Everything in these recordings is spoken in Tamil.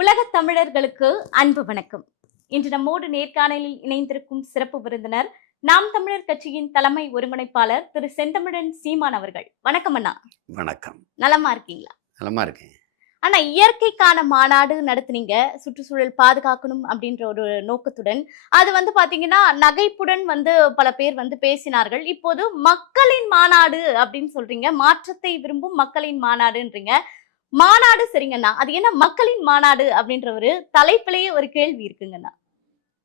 உலகத் தமிழர்களுக்கு அன்பு வணக்கம். இன்று நம்மோடு நேர்காணலில் இணைந்திருக்கும் சிறப்பு விருந்தினர் நாம் தமிழர் கட்சியின் தலைமை ஒருங்கிணைப்பாளர் திரு செந்தமிழன் சீமான் அவர்கள். வணக்கம் அண்ணா. வணக்கம். நலமா இருக்கீங்களா? நலமா இருக்கேன் ஆனா, இயற்கைக்கான மாநாடு நடத்துனீங்க, சுற்றுச்சூழல் பாதுகாக்கணும் அப்படின்ற ஒரு நோக்கத்துடன். அது பாத்தீங்கன்னா நகைப்புடன் பல பேர் பேசினார்கள். இப்போது மக்களின் மாநாடு அப்படின்னு சொல்றீங்க, மாற்றத்தை விரும்பும் மக்களின் மாநாடுன்றீங்க. மாநாடு சரிங்கண்ணா, அது என்ன மக்களின் மாநாடு அப்படின்ற ஒரு தலைப்பிலேயே ஒரு கேள்வி இருக்குங்கண்ணா.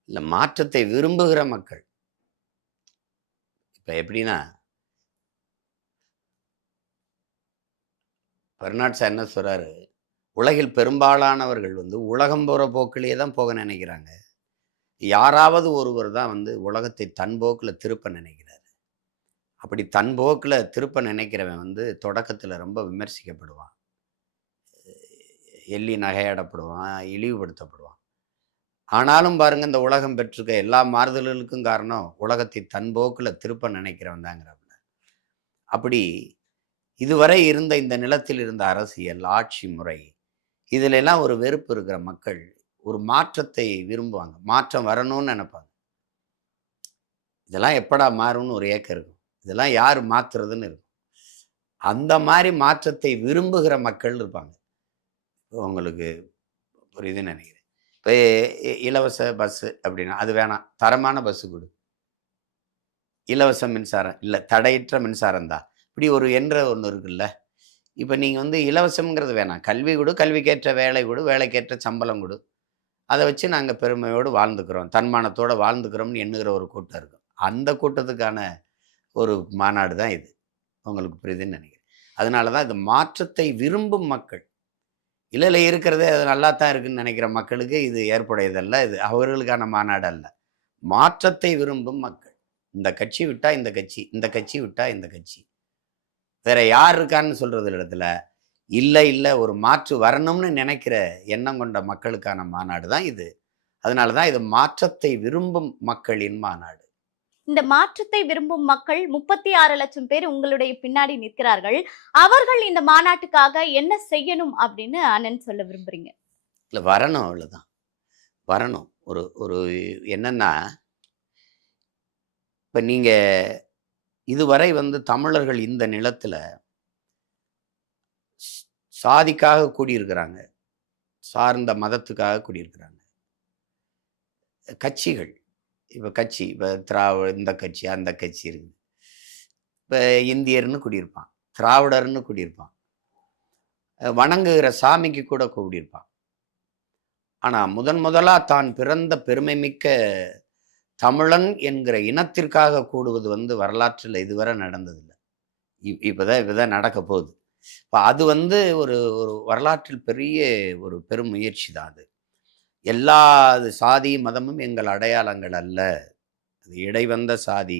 இல்ல, மாற்றத்தை விரும்புகிற மக்கள். இப்ப எப்படின்னா, பெர்னாட் என்ன சொல்றாரு, உலகில் பெரும்பாலானவர்கள் உலகம் போற போக்கிலேயே தான் போக நினைக்கிறாங்க. யாராவது ஒருவர் தான் உலகத்தை தன் போக்கில் திருப்ப நினைக்கிறாரு. அப்படி தன் போக்கில் திருப்ப நினைக்கிறவன் தொடக்கத்தில் ரொம்ப விமர்சிக்கப்படுவான், எள்ளி நகையாடப்படுவான், இழிவுபடுத்தப்படுவான். ஆனாலும் பாருங்க, இந்த உலகம் பெற்றிருக்க எல்லா மாறுதல்களுக்கும் காரணம் உலகத்தை தன் போக்கில் திருப்ப நினைக்கிறவன் தாங்கிறப்ப. அப்படி இதுவரை இருந்த இந்த நிலத்தில் இருந்த அரசியல், ஆட்சி முறை, இதுல எல்லாம் ஒரு வெறுப்பு இருக்கிற மக்கள் ஒரு மாற்றத்தை விரும்புவாங்க, மாற்றம் வரணும்னு நினைப்பாங்க. இதெல்லாம் எப்படா மாறும்னு ஒரு ஏக்கம் இருக்கும், இதெல்லாம் யார் மாற்றுறதுன்னு இருக்கும். அந்த மாதிரி மாற்றத்தை விரும்புகிற மக்கள் இருப்பாங்க. உங்களுக்கு புரியுதுன்னு நினைக்கிறேன். இப்போ இலவச பஸ்ஸு அப்படின்னா அது வேணாம், தரமான பஸ்ஸு கொடு. இலவச மின்சாரம் இல்லை, தடையற்ற மின்சாரம் தான். இப்படி ஒரு என்ற ஒன்று இருக்குல்ல. இப்போ நீங்கள் இலவசம்ங்கிறது வேணாம், கல்வி கொடு, கல்விக்கேற்ற வேலை கொடு, வேலைக்கேற்ற சம்பளம் கொடு, அதை வச்சு நாங்கள் பெருமையோடு வாழ்ந்துக்கிறோம், தன்மானத்தோடு வாழ்ந்துக்கிறோம்னு எண்ணுகிற ஒரு கூட்டம் இருக்கும். அந்த கூட்டத்துக்கான ஒரு மாநாடு தான் இது. உங்களுக்கு புரியுதுன்னு நினைக்கிறேன். அதனால தான் இது மாற்றத்தை விரும்பும் மக்கள். இல்லை இருக்கிறதே அது நல்லா தான் இருக்குன்னு நினைக்கிற மக்களுக்கு இது ஏற்புடையதல்ல, இது அவர்களுக்கான மாநாடு அல்ல. மாற்றத்தை விரும்பும் மக்கள். இந்த கட்சி விட்டா இந்த கட்சி, இந்த கட்சி விட்டா இந்த கட்சி, வேற யார் இருக்கான்னு சொல்றது இடத்துல இல்லை ஒரு மாற்று வரணும்னு நினைக்கிற எண்ணம் கொண்ட மக்களுக்கான மாநாடு தான் இது. அதனால தான் இது மாற்றத்தை விரும்பும் மக்களின் மாநாடு. இந்த மாற்றத்தை விரும்பும் மக்கள் 36 லட்சம் பேர் உங்களுடைய பின்னாடி நிற்கிறார்கள். அவர்கள் இந்த மாநாட்டுக்காக என்ன செய்யணும் அப்படின்னு அண்ணன் சொல்ல விரும்புறீங்க? இல்லை, வரணும், அவ்வளவுதான். வரணும். ஒரு ஒரு என்னன்னா, இப்ப நீங்க இதுவரை தமிழர்கள் இந்த நிலத்துல சாதிக்காக கூடியிருக்கிறாங்க, சார்ந்த மதத்துக்காக கூடியிருக்கிறாங்க. கட்சிகள், இப்போ கட்சி, இப்போ இந்த கட்சி அந்த கட்சி இருக்குது. இப்போ இந்தியர்னு கூடியிருப்பான், திராவிடர்னு கூடியிருப்பான், வணங்குகிற சாமிக்கு கூட கூடியிருப்பான். ஆனால் முதலாக தான் பிறந்த பெருமை மிக்க தமிழன் என்கிற இனத்திற்காக கூடுவது வரலாற்றில் இதுவரை நடந்ததில்லை. இப்போதான் நடக்க போகுது. இப்போ அது ஒரு ஒரு வரலாற்றில் பெரிய ஒரு பெரும் முயற்சி தான் அது. எல்லா சாதி மதமும் எங்கள் அடையாளங்கள் அல்ல, அது இடைவந்த சாதி.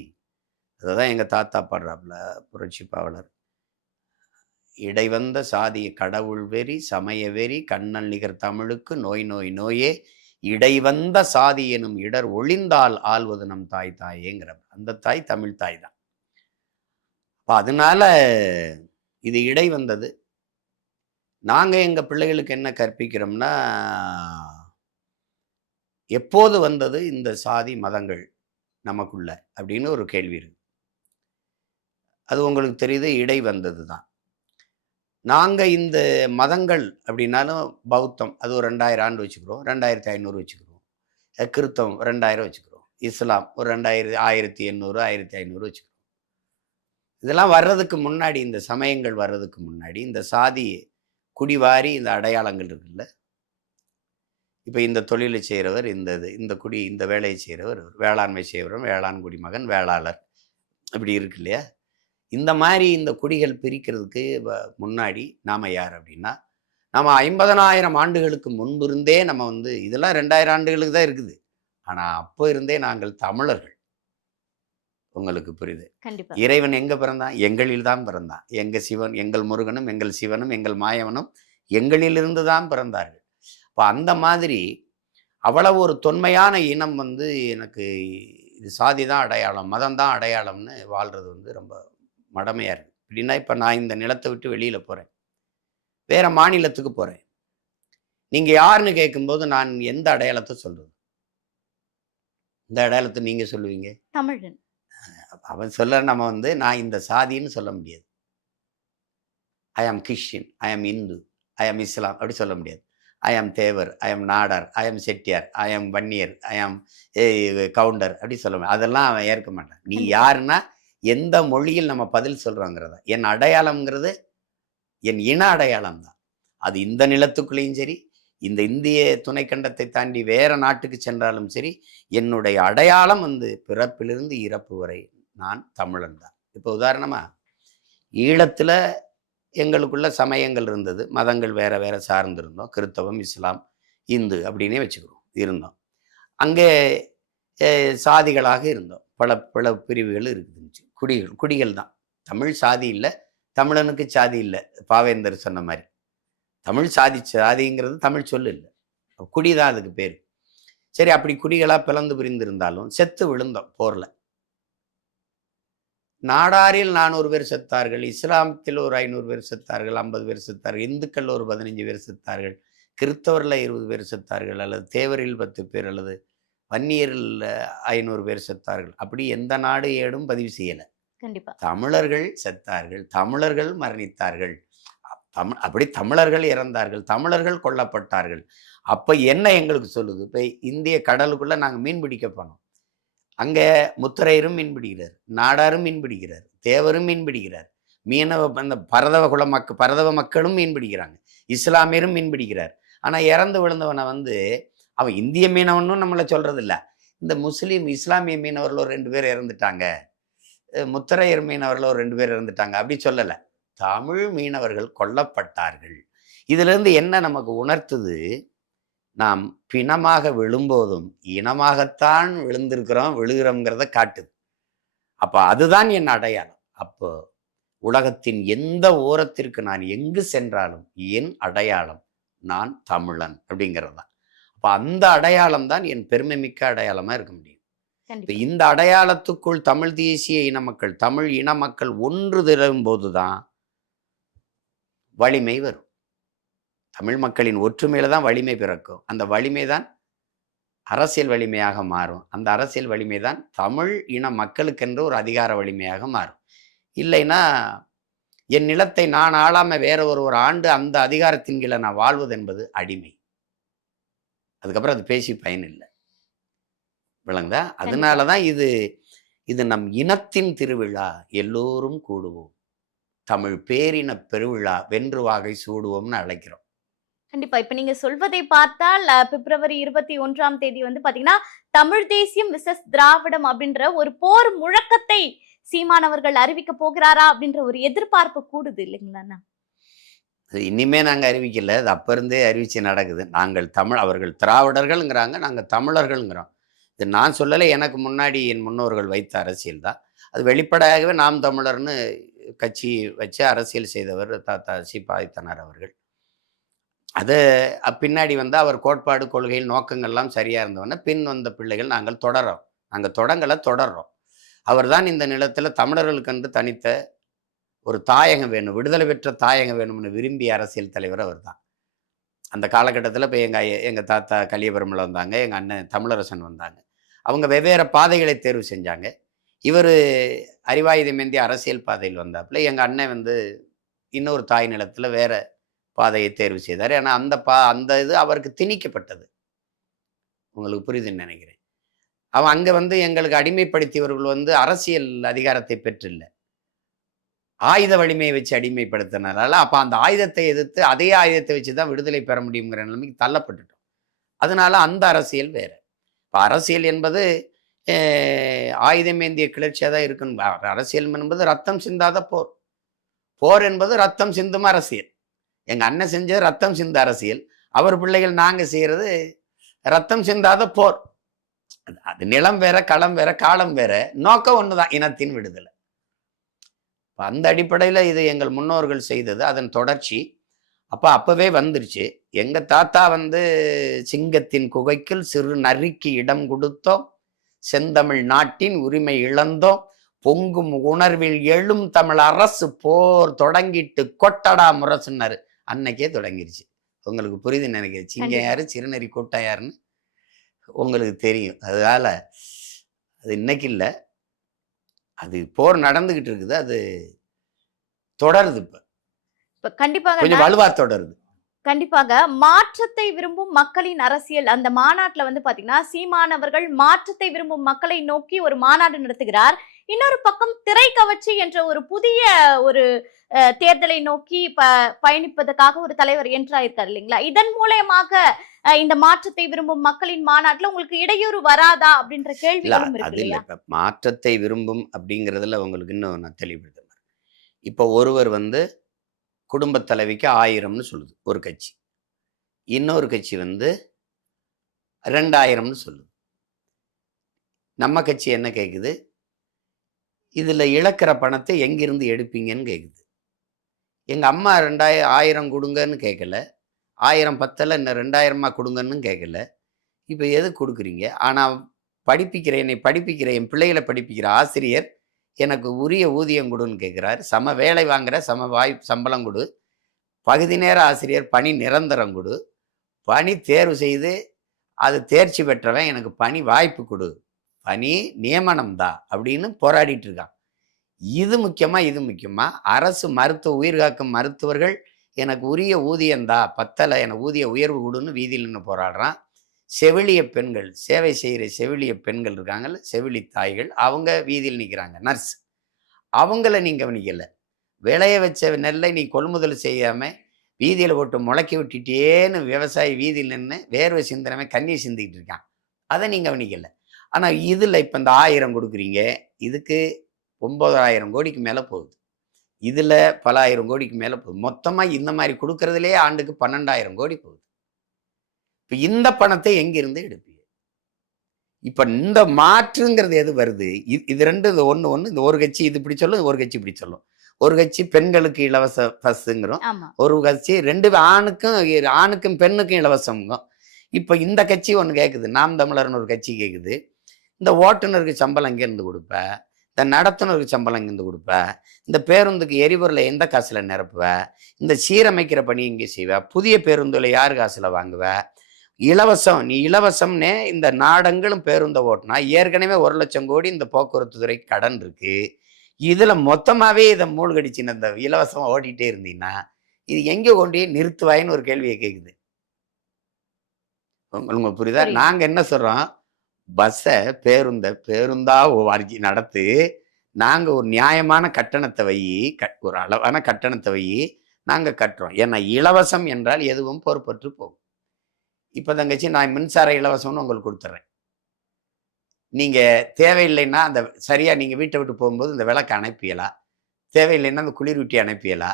அதை தான் எங்கள் தாத்தா பாடுறாப்புல, புரட்சி பாவலர். இடைவந்த சாதி கடவுள் வெறி சமய வெறி கண்ணல் நிகர் தமிழுக்கு நோய் நோய் நோயே இடைவந்த சாதி எனும் இடர் ஒளிந்தால் ஆள்வது நம் தாய் தாயேங்கிற அந்த தாய் தமிழ் தாய் தான். அதனால இது இடை வந்தது. நாங்க எங்க பிள்ளைகளுக்கு என்ன கற்பிக்கிறோம்னா, எப்போது வந்தது இந்த சாதி மதங்கள் நமக்குள்ள அப்படின்னு ஒரு கேள்வி இருக்கு. அது உங்களுக்கு தெரியுது, இடை வந்தது தான். நாங்க இந்த மதங்கள் அப்படின்னாலும் பௌத்தம் அது ஒரு 2000 ஆண்டு வச்சுக்கிறோம், 2500 வச்சுக்கிறோம். கிறித்தவம் 2000 வச்சுக்கிறோம், இஸ்லாம் ஒரு 2000, 1800, 1500 வச்சுக்கிறோம். இதெல்லாம் வர்றதுக்கு முன்னாடி, இந்த சமயங்கள் வர்றதுக்கு முன்னாடி இந்த சாதி குடிவாரி இந்த அடையாளங்கள் இருக்குல்ல. இப்போ இந்த தொழிலை செய்கிறவர் இந்த குடி, இந்த வேலையை செய்கிறவர் வேளாண்மை செய்கிறவர் வேளாண் குடிமகன், வேளாளர், இப்படி இருக்கு இல்லையா. இந்த மாதிரி இந்த குடிகள் பிரிக்கிறதுக்கு முன்னாடி நாம் யார் அப்படின்னா, நம்ம 50,000 ஆண்டுகளுக்கு முன்பு இருந்தே நம்ம இதெல்லாம் 2000 ஆண்டுகளுக்கு தான் இருக்குது. ஆனால் அப்போ இருந்தே நாங்கள் தமிழர்கள். உங்களுக்கு புரியுது? இறைவன் எங்க பிறந்தான்? எங்களில் தான் பிறந்தான். எங்க சிவன், எங்கள் முருகனும் எங்கள் சிவனும் எங்கள் மாயவனும் எங்களிலிருந்து தான் பிறந்தார்கள். இப்போ அந்த மாதிரி அவ்வளவு ஒரு தொன்மையான இனம் எனக்கு இது சாதி தான் அடையாளம், மதம் தான் அடையாளம்னு வாழ்றது ரொம்ப மடமையாக இருக்குது. அப்படின்னா இப்போ நான் இந்த நிலத்தை விட்டு வெளியில் போகிறேன், வேறு மாநிலத்துக்கு போகிறேன். நீங்க யாருன்னு கேட்கும்போது நான் எந்த அடையாளத்தை சொல்றது? இந்த அடையாளத்தை நீங்க சொல்லுவீங்க. தமிழன். அவன் சொல்ல நம்ம நான் இந்த சாதின்னு சொல்ல முடியாது. ஐ ஆம் கிறிஸ்டின், ஐ ஆம் இந்து, ஐ ஆம் இஸ்லாம் அப்படி சொல்ல முடியாது. ஐ ஆம் தேவர், ஐ ஆம் நாடார், ஐ ஆம் செட்டியார், ஐ ஆம் வன்னியர், ஐ ஆம் கவுண்டர் அப்படி சொல்ல முடியாது. அதெல்லாம் அவன் ஏற்க மாட்டான். நீ கண்டிப்பா. யாருன்னா எந்த மொழியில் நம்ம பதில் சொல்றோங்கிறதா. என் அடையாளம்ங்கிறது என் இன அடையாளம் தான். அது இந்த நிலத்துக்குள்ளேயும் சரி, இந்த இந்திய துணைக்கண்டத்தை தாண்டி வேற நாட்டுக்கு சென்றாலும் சரி, என்னுடைய அடையாளம் பிறப்பிலிருந்து இறப்பு வரை நான் தமிழன் தான். இப்போ உதாரணமா ஈழத்துல எங்களுக்குள்ள சமயங்கள் இருந்தது, மதங்கள் வேற வேற சார்ந்திருந்தோம். கிறித்தவம், இஸ்லாம், இந்து அப்படின்னே வச்சுக்கிறோம் இருந்தோம். அங்கே சாதிகளாக இருந்தோம். பல பல பிரிவுகள் இருக்குதுச்சு. குடிகள் தான். தமிழ் சாதி இல்லை, தமிழனுக்கு சாதி இல்லை. பாவேந்தர் சொன்ன மாதிரி தமிழ் சாதிங்கிறது தமிழ் சொல்லு இல்லை, குடிதான் அதுக்கு பேர். சரி, அப்படி குடிகளா பிளந்து பிரிந்து இருந்தாலும் செத்து விழுந்தோம் போர்ல. நாடாரில் 400 பேர் செத்தார்கள், இஸ்லாமத்தில் ஒரு 500 பேர் செத்தார்கள், 50 பேர் செத்தார்கள், இந்துக்கள் ஒரு 15 பேர் செத்தார்கள், கிறிஸ்தவரில் 20 பேர் செத்தார்கள், அல்லது தேவரில் 10 பேர், அல்லது வன்னியரில் 500 பேர் செத்தார்கள். அப்படி எந்த நாடு ஏடும் பதிவு செய்யலை. கண்டிப்பா. தமிழர்கள் செத்தார்கள், தமிழர்கள் மரணித்தார்கள், அப்படி தமிழர்கள் இறந்தார்கள், தமிழர்கள் கொல்லப்பட்டார்கள். அப்ப என்ன எங்களுக்கு சொல்லுது? இப்ப இந்திய கடலுக்குள்ள நாங்க மீன் பிடிக்க போனோம். அங்க முத்தரையரும் மீன் பிடிக்கிறார், நாடாரும் மீன் பிடிக்கிறார், தேவரும் மீன் பிடிக்கிறார், மீனவ அந்த பரதவ மக்களும் மீன் பிடிக்கிறாங்க, இஸ்லாமியரும் மீன் பிடிக்கிறார். ஆனா இறந்து விழுந்தவனை அவன் இந்திய மீனவனும் நம்மளை சொல்றது இல்ல. இந்த முஸ்லீம் இஸ்லாமிய மீனவர்கள் ஒரு 2 பேர் இறந்துட்டாங்க, முத்தரையர் மீனவர்கள் ஒரு 2 பேர் இறந்துட்டாங்க அப்படி சொல்லலை. தமிழ் மீனவர்கள் கொல்லப்பட்டார்கள். இதுல இருந்து என்ன நமக்கு உணர்த்துது? நாம் பிணமாக விழும்போதும் இனமாகத்தான் விழுகிறோங்கிறத காட்டுது. அப்ப அதுதான் என் அடையாளம். அப்போ உலகத்தின் எந்த ஓரத்திற்கு நான் எங்கு சென்றாலும் என் அடையாளம் நான் தமிழன் அப்படிங்கிறது தான். அப்ப அந்த அடையாளம் தான் என் பெருமை மிக்க அடையாளமா இருக்க முடியும். இப்ப இந்த அடையாளத்துக்குள் தமிழ் தேசிய இன மக்கள், தமிழ் இன மக்கள் ஒன்று திரளும் போதுதான் வலிமை வரும். தமிழ் மக்களின் ஒற்றுமையில தான் வலிமை பிறக்கும். அந்த வலிமை தான் அரசியல் வலிமையாக மாறும். அந்த அரசியல் வலிமை தான் தமிழ் இன மக்களுக்கென்று ஒரு அதிகார வலிமையாக மாறும். இல்லைன்னா என் நிலத்தை நான் ஆளாம வேற ஒரு ஆண்டு அந்த அதிகாரத்தின் கீழே நான் வாழ்வது என்பது அடிமை. அதுக்கப்புறம் அது பேசி பயன் இல்லை. விளங்குதா? அதனாலதான் இது நம் இனத்தின் திருவிழா, எல்லோரும் கூடுவோம், தமிழ் பேரின பெருவிழா, வென்று வாகை சூடுவோம்னு அழைக்கிறோம். கண்டிப்பா. இப்ப நீங்க சொல்வதை பார்த்தால் பிப்ரவரி 21ஆம் தேதி பாத்தீங்கன்னா தமிழ் தேசியம் விசஸ் திராவிடம் அப்படின்ற ஒரு போர் முழக்கத்தை சீமானவர்கள் அறிவிக்க போகிறாரா அப்படின்ற ஒரு எதிர்பார்ப்பு கூடுது இல்லைங்களா? இனிமே நாங்க அறிவிக்கல, அது அப்ப இருந்தே அறிவிச்சு நடக்குது. நாங்கள் அவர்கள் திராவிடர்கள்ங்கிறாங்க, நாங்க தமிழர்கள்ங்கிறோம். இது நான் சொல்லலை, எனக்கு முன்னாடி என் முன்னோர்கள் வைத்த அரசியல் தான். அது வெளிப்படையாகவே நாம் தமிழர்னு கட்சி வச்சு அரசியல் செய்தவர் தாத்தா சிபாய்த்தனார் அவர்கள். அது பின்னாடி அவர் கோட்பாடு, கொள்கையில், நோக்கங்கள்லாம் சரியா இருந்தவன பின் வந்த பிள்ளைகள் நாங்கள் தொடர்றோம். நாங்கள் தொடர்றோம். அவர் தான் இந்த நிலத்துல தமிழர்களுக்கென்று தனித்த ஒரு தாயகம் வேணும், விடுதலை பெற்ற தாயகம் வேணும்னு விரும்பிய அரசியல் தலைவர் அவர் தான். அந்த காலகட்டத்தில் இப்போ எங்கள் தாத்தா கலியபெருமலை வந்தாங்க, எங்கள் அண்ணன் தமிழரசன் வந்தாங்க. அவங்க வெவ்வேறு பாதைகளை தேர்வு செஞ்சாங்க. இவர் அறிவாயுதமேந்திய அரசியல் பாதையில் வந்தாப்புல, எங்கள் அண்ணன் இன்னொரு தாய் நிலத்தில் வேற பாதையை தேர்வு செய்தார். ஏன்னா அந்த இது அவருக்கு திணிக்கப்பட்டது. உங்களுக்கு புரியுதுன்னு நினைக்கிறேன். அவன் அங்கே எங்களுக்கு அடிமைப்படுத்தியவர்கள் அரசியல் அதிகாரத்தை பெற்றில்லை, ஆயுத வலிமையை வச்சு அடிமைப்படுத்தினால அப்போ அந்த ஆயுதத்தை எதிர்த்து அதே ஆயுதத்தை வச்சு தான் விடுதலை பெற முடியுங்கிற நிலைமைக்கு தள்ளப்பட்டுட்டோம். அதனால அந்த அரசியல் வேற. இப்போ அரசியல் என்பது ஆயுதமேந்திய கிளர்ச்சியாக தான் இருக்குன்னு. அரசியல் என்பது ரத்தம் சிந்தாத போர். போர் என்பது ரத்தம் சிந்தும் அரசியல். எங்கள் அண்ணன் செஞ்சது ரத்தம் சிந்த அரசியல், அவர் பிள்ளைகள் நாங்கள் செய்கிறது ரத்தம் சிந்தாத போர். அது நிலம் வேற, களம் வேற, காலம் வேற, நோக்கம் ஒன்று தான், இனத்தின் விடுதலை. அந்த அடிப்படையில் இது எங்கள் முன்னோர்கள் செய்தது, அதன் தொடர்ச்சி. அப்பவே வந்துருச்சு. எங்க தாத்தா சிங்கத்தின் குகைக்குள் சிறு நரிக்கு இடம் கொடுத்தோம், செந்தமிழ் நாட்டின் உரிமை இழந்தோம், பொங்கும் உணர்வில் எழும் தமிழ் அரசு போர் தொடங்கிட்டு கொட்டடா முரசுன்னாரு. அன்னைக்கே தொடங்கிருச்சு. உங்களுக்கு புரியுதுன்னு நினைக்கிறேன். சிங்கம் கண்டிப்பா. யாரு, சிறுநரி கூட்டம் யாருன்னு உங்களுக்கு தெரியும். அதனால அது இன்னைக்கு இல்ல, அது போர் நடந்துகிட்டு இருக்குது. அது தொடருது. இப்ப இப்ப கண்டிப்பாக கொஞ்சம் வலுவா தொடருது. கண்டிப்பாக மாற்றத்தை விரும்பும் மக்களின் அரசியல் அந்த மாநாட்டுல வந்து பாத்தீங்கன்னா சீமானவர்கள் மாற்றத்தை விரும்பும் மக்களை நோக்கி ஒரு மாநாடு நடத்துகிறார். இன்னொரு பக்கம் திரை கவர்ச்சி என்ற ஒரு புதிய ஒரு தேர்தலை நோக்கி பயணிப்பதற்காக ஒரு தலைவர் என்றாயிருக்காரு இல்லைங்களா? இதன் மூலயமாக இந்த மாற்றத்தை விரும்பும் மக்களின் மாநாட்டுல உங்களுக்கு இடையூறு வராதா அப்படின்ற இல்ல கேள்விகளும் இருக்கு அது இல்ல. இல்லையா? இப்ப மாற்றத்தை விரும்பும் அப்படிங்கிறதுல உங்களுக்கு இன்னும் நான் தெளிவுபடுத்துறேன். இப்போ ஒருவர் வந்து குடும்பத் தலைவிக்கு 1000ன்னு சொல்லுது ஒரு கட்சி. இன்னொரு கட்சி வந்து 2000ன்னு சொல்லுது. நம்ம கட்சி என்ன கேட்குது? இதுல இழக்கிற பணத்தை எங்கிருந்து எடுப்பீங்கன்னு கேட்குது. எங்க அம்மா 1000 கொடுங்கன்னு கேட்கல. 1000 பத்தல, இன்னும் 2000மா கொடுங்கன்னு கேட்கல. இப்போ எது கொடுக்குறீங்க? ஆனா என்னை படிப்பிக்கிற என் பிள்ளைகளை படிப்பிக்கிற ஆசிரியர் எனக்கு உரிய ஊதியம் கொடுன்னு கேட்குறாரு. சம வேலை வாங்குற சம சம்பளம் கொடு. பகுதி நேர ஆசிரியர் பணி நிரந்தரம் கொடு. பணி தேர்வு செய்து அது தேர்ச்சி பெற்றவன் எனக்கு பணி வாய்ப்பு கொடு. பணி நியமனம் தான் அப்படின்னு போராடிட்டு இருக்கான். இது முக்கியமா அரசு உயிர்காக்கும் மருத்துவர்கள் எனக்கு உரிய ஊதியந்தா, பத்தலை எனக்கு ஊதிய உயர்வு கொடுன்னு வீதியில் நின்று போராடுறான். செவிலிய பெண்கள், சேவை செய்கிற செவிலிய பெண்கள் இருக்காங்கல்ல, செவிலி தாய்கள், அவங்க வீதியில் நிற்கிறாங்க. நர்ஸ், அவங்கள நீங்க கவனிக்கல. விளைய வச்ச நெல்லை நீ கொள்முதல் செய்யாம வீதியில் போட்டு முளைக்க விட்டுட்டேன்னு விவசாயி வீதியில் நின்று வேர்வை சிந்தனவன் கண்ணீர் சிந்திக்கிட்டு இருக்கான். அதை நீங்க கவனிக்கல. ஆனா இதுல இப்ப இந்த 1000 கொடுக்குறீங்க, இதுக்கு 9000 கோடிக்கு மேல போகுது. இதுல பல ஆயிரம் கோடிக்கு மேல போகுது. மொத்தமா இந்த மாதிரி கொடுக்கறதுலயே ஆண்டுக்கு 12,000 கோடி போகுது. இப்ப இந்த பணத்தை எங்கிருந்து எடுப்பீங்க? இப்ப இந்த மாற்றுங்கிறது எது வருது? இது ரெண்டு, இது ஒண்ணு. இந்த ஒரு கட்சி இது இப்படி சொல்லும், ஒரு கட்சி இப்படி சொல்லும். ஒரு கட்சி பெண்களுக்கு இலவச பஸ்ங்கிறோம், ஒரு கட்சி ஆணுக்கும் பெண்ணுக்கும் இலவசம்ங்கும். இப்ப இந்த கட்சி ஒண்ணு கேக்குது, நாம் தமிழர்னு ஒரு கட்சி கேக்குது, இந்த ஓட்டுநருக்கு சம்பளம் எங்கேருந்து கொடுப்ப, இந்த நடத்துனருக்கு சம்பளம் எங்கேருந்து கொடுப்ப, இந்த பேருந்துக்கு எரிபொருளை எந்த காசுல நிரப்புவ, இந்த சீரமைக்கிற பணி எங்கே செய்வ, புதிய பேருந்துல யார் காசுல வாங்குவ, இலவசம், நீ இலவசம்னே இந்த நாடங்களும் பேருந்தை ஓட்டினா ஏற்கனவே 1,00,000 கோடி இந்த போக்குவரத்து துறை கடன் இருக்கு. இதுல மொத்தமாவே இதை மூழ்கடிச்சுன்னு இந்த இலவசமா ஓட்டிகிட்டே இருந்தீங்கன்னா இது எங்க கொண்டு நிறுத்துவாயின்னு ஒரு கேள்வியை கேட்குது. உங்களுக்கு புரியுதா? நாங்க என்ன சொல்றோம்? பஸ்ஸை பேருந்தா நடத்து, நாங்க ஒரு நியாயமான கட்டணத்தை ஒரு அளவான கட்டணத்தை நாங்க கட்டுறோம். ஏன்னா இலவசம் என்றால் எதுவும் பொறுப்பற்று போகும். இப்ப தங்கச்சி, நான் மின்சார இலவசம்னு உங்களுக்கு கொடுத்துட்றேன். நீங்க தேவையில்லைன்னா அந்த சரியா நீங்க வீட்டை விட்டு போகும்போது இந்த விளக்கு அணைப்பியலா, தேவையில்லைன்னா அந்த குளிர்விட்டி அணைப்பியலா,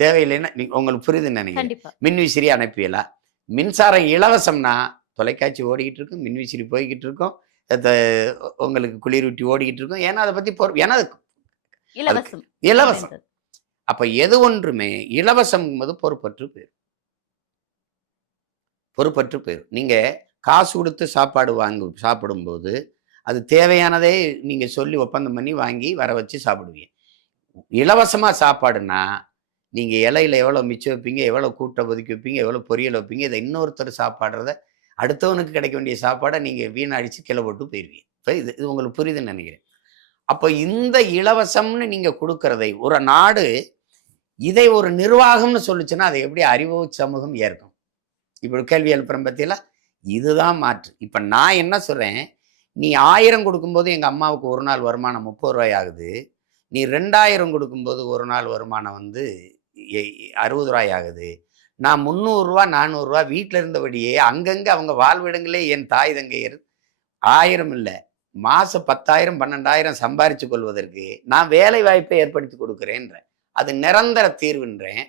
தேவையில்லைன்னா உங்களுக்கு புரியுதுன்னு நினைக்கிறேன், மின்விசிறி அணைப்பியலா. மின்சாரம் இலவசம்னா தொலைக்காட்சி ஓடிக்கிட்டு இருக்கும், மின்விசிறி போய்கிட்டு இருக்கும், உங்களுக்கு குளிர்விட்டி ஓடிக்கிட்டு இருக்கும். ஏன்னா அதை பத்தி ஏன்னா இலவசம். அப்ப எது ஒன்றுமே இலவசம் போது பொறுப்பற்று போயிடும். நீங்க காசு கொடுத்து சாப்பிடும்போது அது தேவையானதே நீங்க சொல்லி ஒப்பந்தம் பண்ணி வாங்கி வர வச்சு சாப்பிடுவீங்க. இலவசமா சாப்பாடுன்னா நீங்க இலையில எவ்வளவு மிச்சம் வைப்பீங்க, எவ்வளவு கூட்டை ஒதுக்கி வைப்பீங்க, எவ்வளவு பொரியல் வைப்பீங்க. இதை இன்னொருத்தர் சாப்பாடுறத, அடுத்தவனுக்கு கிடைக்க வேண்டிய சாப்பாடை நீங்க வீணடிச்சு கீழே போட்டு போயிருவீங்க. இப்போ இது உங்களுக்கு புரியுதுன்னு நினைக்கிறேன். அப்போ இந்த இலவசம்னு நீங்க கொடுக்கறதை ஒரு நாடு இதை ஒரு நிர்வாகம்னு சொல்லுச்சுன்னா அதை எப்படி அறிவு சமூகம் ஏற்கும்? இப்படி கேள்வி எழுப்புறம் பத்தியில இதுதான் மாற்று. இப்ப நான் என்ன சொல்றேன், நீ 1000 கொடுக்கும்போது எங்க அம்மாவுக்கு ஒரு நாள் வருமானம் 30 ரூபாய் ஆகுது. நீ 2000 கொடுக்கும்போது ஒரு நாள் வருமானம் 60 ரூபாய் ஆகுது. நான் 300 ரூபா 400 ரூபா வீட்டில் இருந்தபடியே அங்கங்க அவங்க வாழ்விடங்களே என் தாய் தங்கையர் 1000 இல்லை, மாசம் 10,000 12,000 சம்பாரிச்சு கொள்வதற்கு நான் வேலை வாய்ப்பை ஏற்படுத்தி கொடுக்குறேன்றேன். அது நிரந்தர தீர்வுன்றேன்.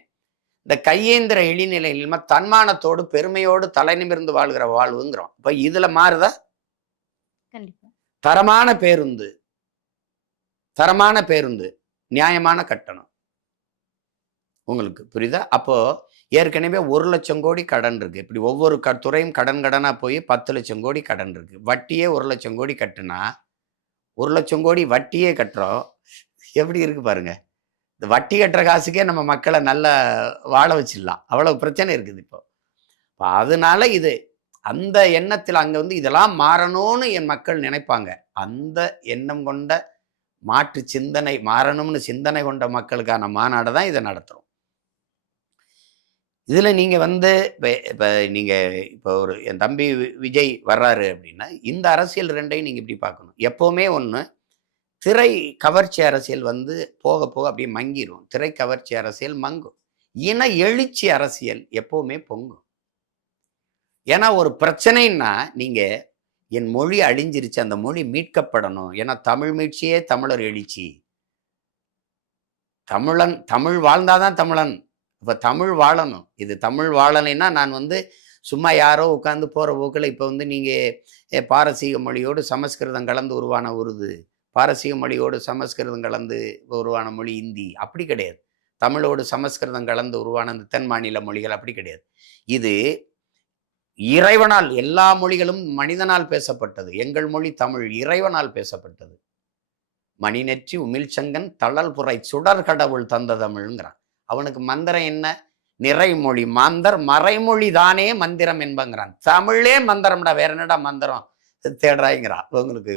இந்த கையேந்திர இழிநிலையிலுமா தன்மானத்தோடு பெருமையோடு தலை நிமிர்ந்து வாழ்கிற வாழ்வுங்கிறோம். இப்ப இதுல மாறுதா? தரமான பேருந்து, நியாயமான கட்டணம். உங்களுக்கு புரியுதா? அப்போ ஏற்கனவே 1,00,000 கோடி கடன் இருக்கு. இப்படி ஒவ்வொரு துறையும் கடனா போய் 10,00,000 கோடி கடன் இருக்கு. வட்டியே 1,00,000 கோடி கட்டுனா 1,00,000 கோடி வட்டியே கட்டுறோம். எப்படி இருக்கு பாருங்க. இந்த வட்டி கட்டுற காசுக்கே நம்ம மக்களை நல்லா வாழ வச்சிடலாம். அவ்வளவு பிரச்சனை இருக்குது இப்போ. அதனால இது அந்த எண்ணத்தில் அங்க வந்து இதெல்லாம் மாறணும்னு என் மக்கள் நினைப்பாங்க. அந்த எண்ணம் கொண்ட மாற்று சிந்தனை மாறணும்னு சிந்தனை கொண்ட மக்களுக்கான மாநாடு தான் இதை நடத்துறோம். இதுல நீங்க வந்து இப்ப நீங்க இப்ப ஒரு என் தம்பி விஜய் வர்றாரு அப்படின்னா, இந்த அரசியல் 2யும் நீங்க இப்படி பார்க்கணும். எப்பவுமே ஒண்ணு, திரை கவர்ச்சி அரசியல் வந்து போக போக அப்படியே மங்கிரும். திரை கவர்ச்சி அரசியல் மங்கும். இன எழுச்சி அரசியல் எப்பவுமே பொங்கும். ஏன்னா ஒரு பிரச்சனைன்னா நீங்க என் மொழி அழிஞ்சிருச்சு, அந்த மொழி மீட்கப்படணும். ஏன்னா தமிழ் மீட்சியே தமிழர் எழுச்சி. தமிழ் வாழ்ந்தாதான் தமிழன். இப்ப தமிழ் வாழணும். இது தமிழ் வாழலைன்னா நான் வந்து சும்மா யாரோ உட்காந்து போற போக்கில் இப்ப வந்து நீங்க பாரசீக மொழியோடு சமஸ்கிருதம் கலந்து உருவான உருது, பாரசீக மொழியோடு சமஸ்கிருதம் கலந்து உருவான மொழி இந்தி, அப்படி கிடையாது. தமிழோடு சமஸ்கிருதம் கலந்து உருவான இந்த தென் மாநில மொழிகள் அப்படி கிடையாது. இது இறைவனால், எல்லா மொழிகளும் மனிதனால் பேசப்பட்டது. எங்கள் மொழி தமிழ் இறைவனால் பேசப்பட்டது. மணிநெற்றி உமிழ்ச்சங்கன் தளல் புரை சுடர் கடவுள் தந்த தமிழ்ங்கிறான். அவனுக்கு மந்திரம் என்ன? நிறைமொழி மாந்தர் மறைமொழி தானே மந்திரம் என்பங்கிறான். தமிழே மந்திரம்டா, வேற என்னடா மந்திரம் தேடுறாய்ங்கிறான். உங்களுக்கு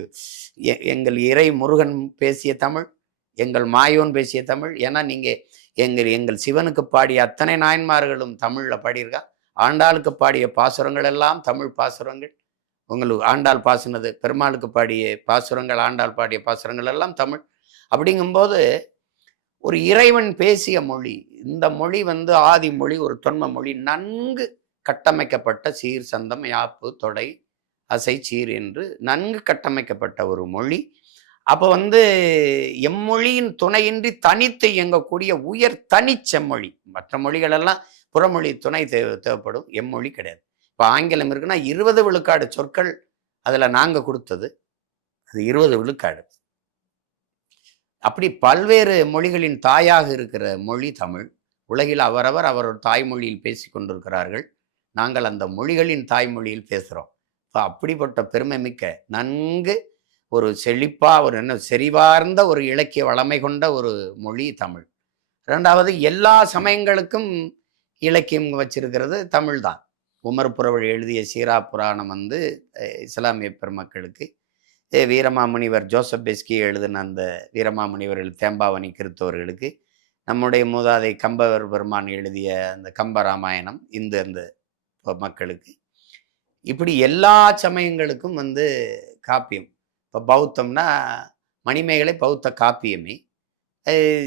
எங்கள் இறை முருகன் பேசிய தமிழ், எங்கள் மாயோன் பேசிய தமிழ். ஏன்னா நீங்க எங்கள் சிவனுக்கு பாடிய அத்தனை நாயன்மார்களும் தமிழ்ல பாடியிருக்கா. ஆண்டாளுக்கு பாடிய பாசுரங்கள் எல்லாம் தமிழ் பாசுரங்கள். உங்களுக்கு ஆண்டாள் பாசுனது, பெருமாளுக்கு பாடிய பாசுரங்கள், ஆண்டாள் பாடிய பாசுரங்கள் எல்லாம் தமிழ். அப்படிங்கும்போது ஒரு இறைவன் பேசிய மொழி, இந்த மொழி வந்து ஆதி மொழி, ஒரு தொன்ம மொழி, நன்கு கட்டமைக்கப்பட்ட சீர் சந்தம் யாப்பு தொடை அசை சீர் என்று நன்கு கட்டமைக்கப்பட்ட ஒரு மொழி. அப்போ வந்து எம்மொழியின் துணையின்றி தனித்து இயங்கக்கூடிய உயர் தனிச்செம்மொழி. மற்ற மொழிகள் எல்லாம் புறமொழி துணை தேவைப்படும், எம்மொழி கிடையாது. இப்போ ஆங்கிலம் இருக்குன்னா 20 விழுக்காடு சொற்கள் அதுல நாங்க கொடுத்தது, அது 20 விழுக்காடு. அப்படி பல்வேறு மொழிகளின் தாயாக இருக்கிற மொழி தமிழ். உலகில் அவரவர் அவரோட தாய்மொழியில் பேசி கொண்டிருக்கிறார்கள். நாங்கள் அந்த மொழிகளின் தாய்மொழியில் பேசுகிறோம். இப்போ அப்படிப்பட்ட பெருமை மிக்க நன்கு ஒரு செழிப்பா ஒரு என்ன செறிவார்ந்த ஒரு இலக்கிய வளமை கொண்ட ஒரு மொழி தமிழ். இரண்டாவது, எல்லா சமயங்களுக்கும் இலக்கியம் வச்சிருக்கிறது தமிழ் தான். உமர் புரவழி எழுதிய சீரா புராணம் வந்து இஸ்லாமிய பெருமக்களுக்கு, வீரமாமுனிவர் ஜோசப் பெஸ்கி எழுதின அந்த வீரமாமுனிவர்கள் தேம்பாவணி கிறித்தவர்களுக்கு, நம்முடைய மூதாதை கம்பவர் பெருமான் எழுதிய அந்த கம்ப ராமாயணம் இந்த அந்த மக்களுக்கு, இப்படி எல்லா சமயங்களுக்கும் வந்து காப்பியம். இப்போ பௌத்தம்னா மணிமேகலை பௌத்த காப்பியமே.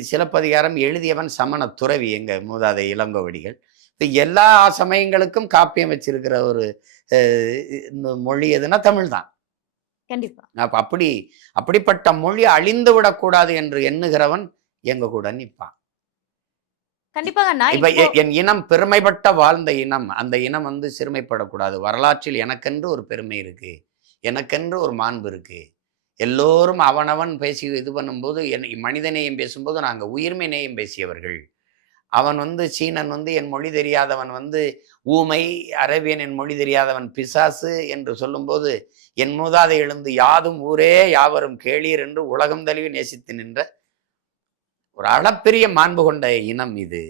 சிலப்பதிகாரம் எழுதியவன் சமண துறவி எங்கள் மூதாதை இளங்கோவடிகள். இப்போ எல்லா சமயங்களுக்கும் காப்பியம் வச்சிருக்கிற ஒரு மொழி எதுனா தமிழ் தான். கண்டிப்பா. அப்படிப்பட்ட மொழி அழிந்து விடக்கூடாது என்று எண்ணுகிறவன் எங்க கூட நிற்பான். கண்டிப்பாக. இப்ப என் இனம் பெருமைப்பட்ட வாழ்ந்த இனம், அந்த இனம் வந்து சிறுமைப்படக்கூடாது. வரலாற்றில் எனக்கென்று ஒரு பெருமை இருக்கு, எனக்கென்று ஒரு மாண்பு இருக்கு. எல்லோரும் அவனவன் பேசி இது பண்ணும்போது மனிதநேயம் பேசும்போது நாங்கள் உயிர்மை நேயம் பேசியவர்கள். அவன் வந்து சீனன் வந்து என் மொழி தெரியாதவன் வந்து ஊமை, அரேபியன் என் மொழி தெரியாதவன் பிசாசு என்று சொல்லும்போது என் மூதாதை எழுந்து யாதும் ஊரே யாவரும் கேளீர் என்று உலகம் தழுவி நேசித்து நின்ற ஒரு அளப்பெரிய மாண்பு கொண்ட இனம் இது.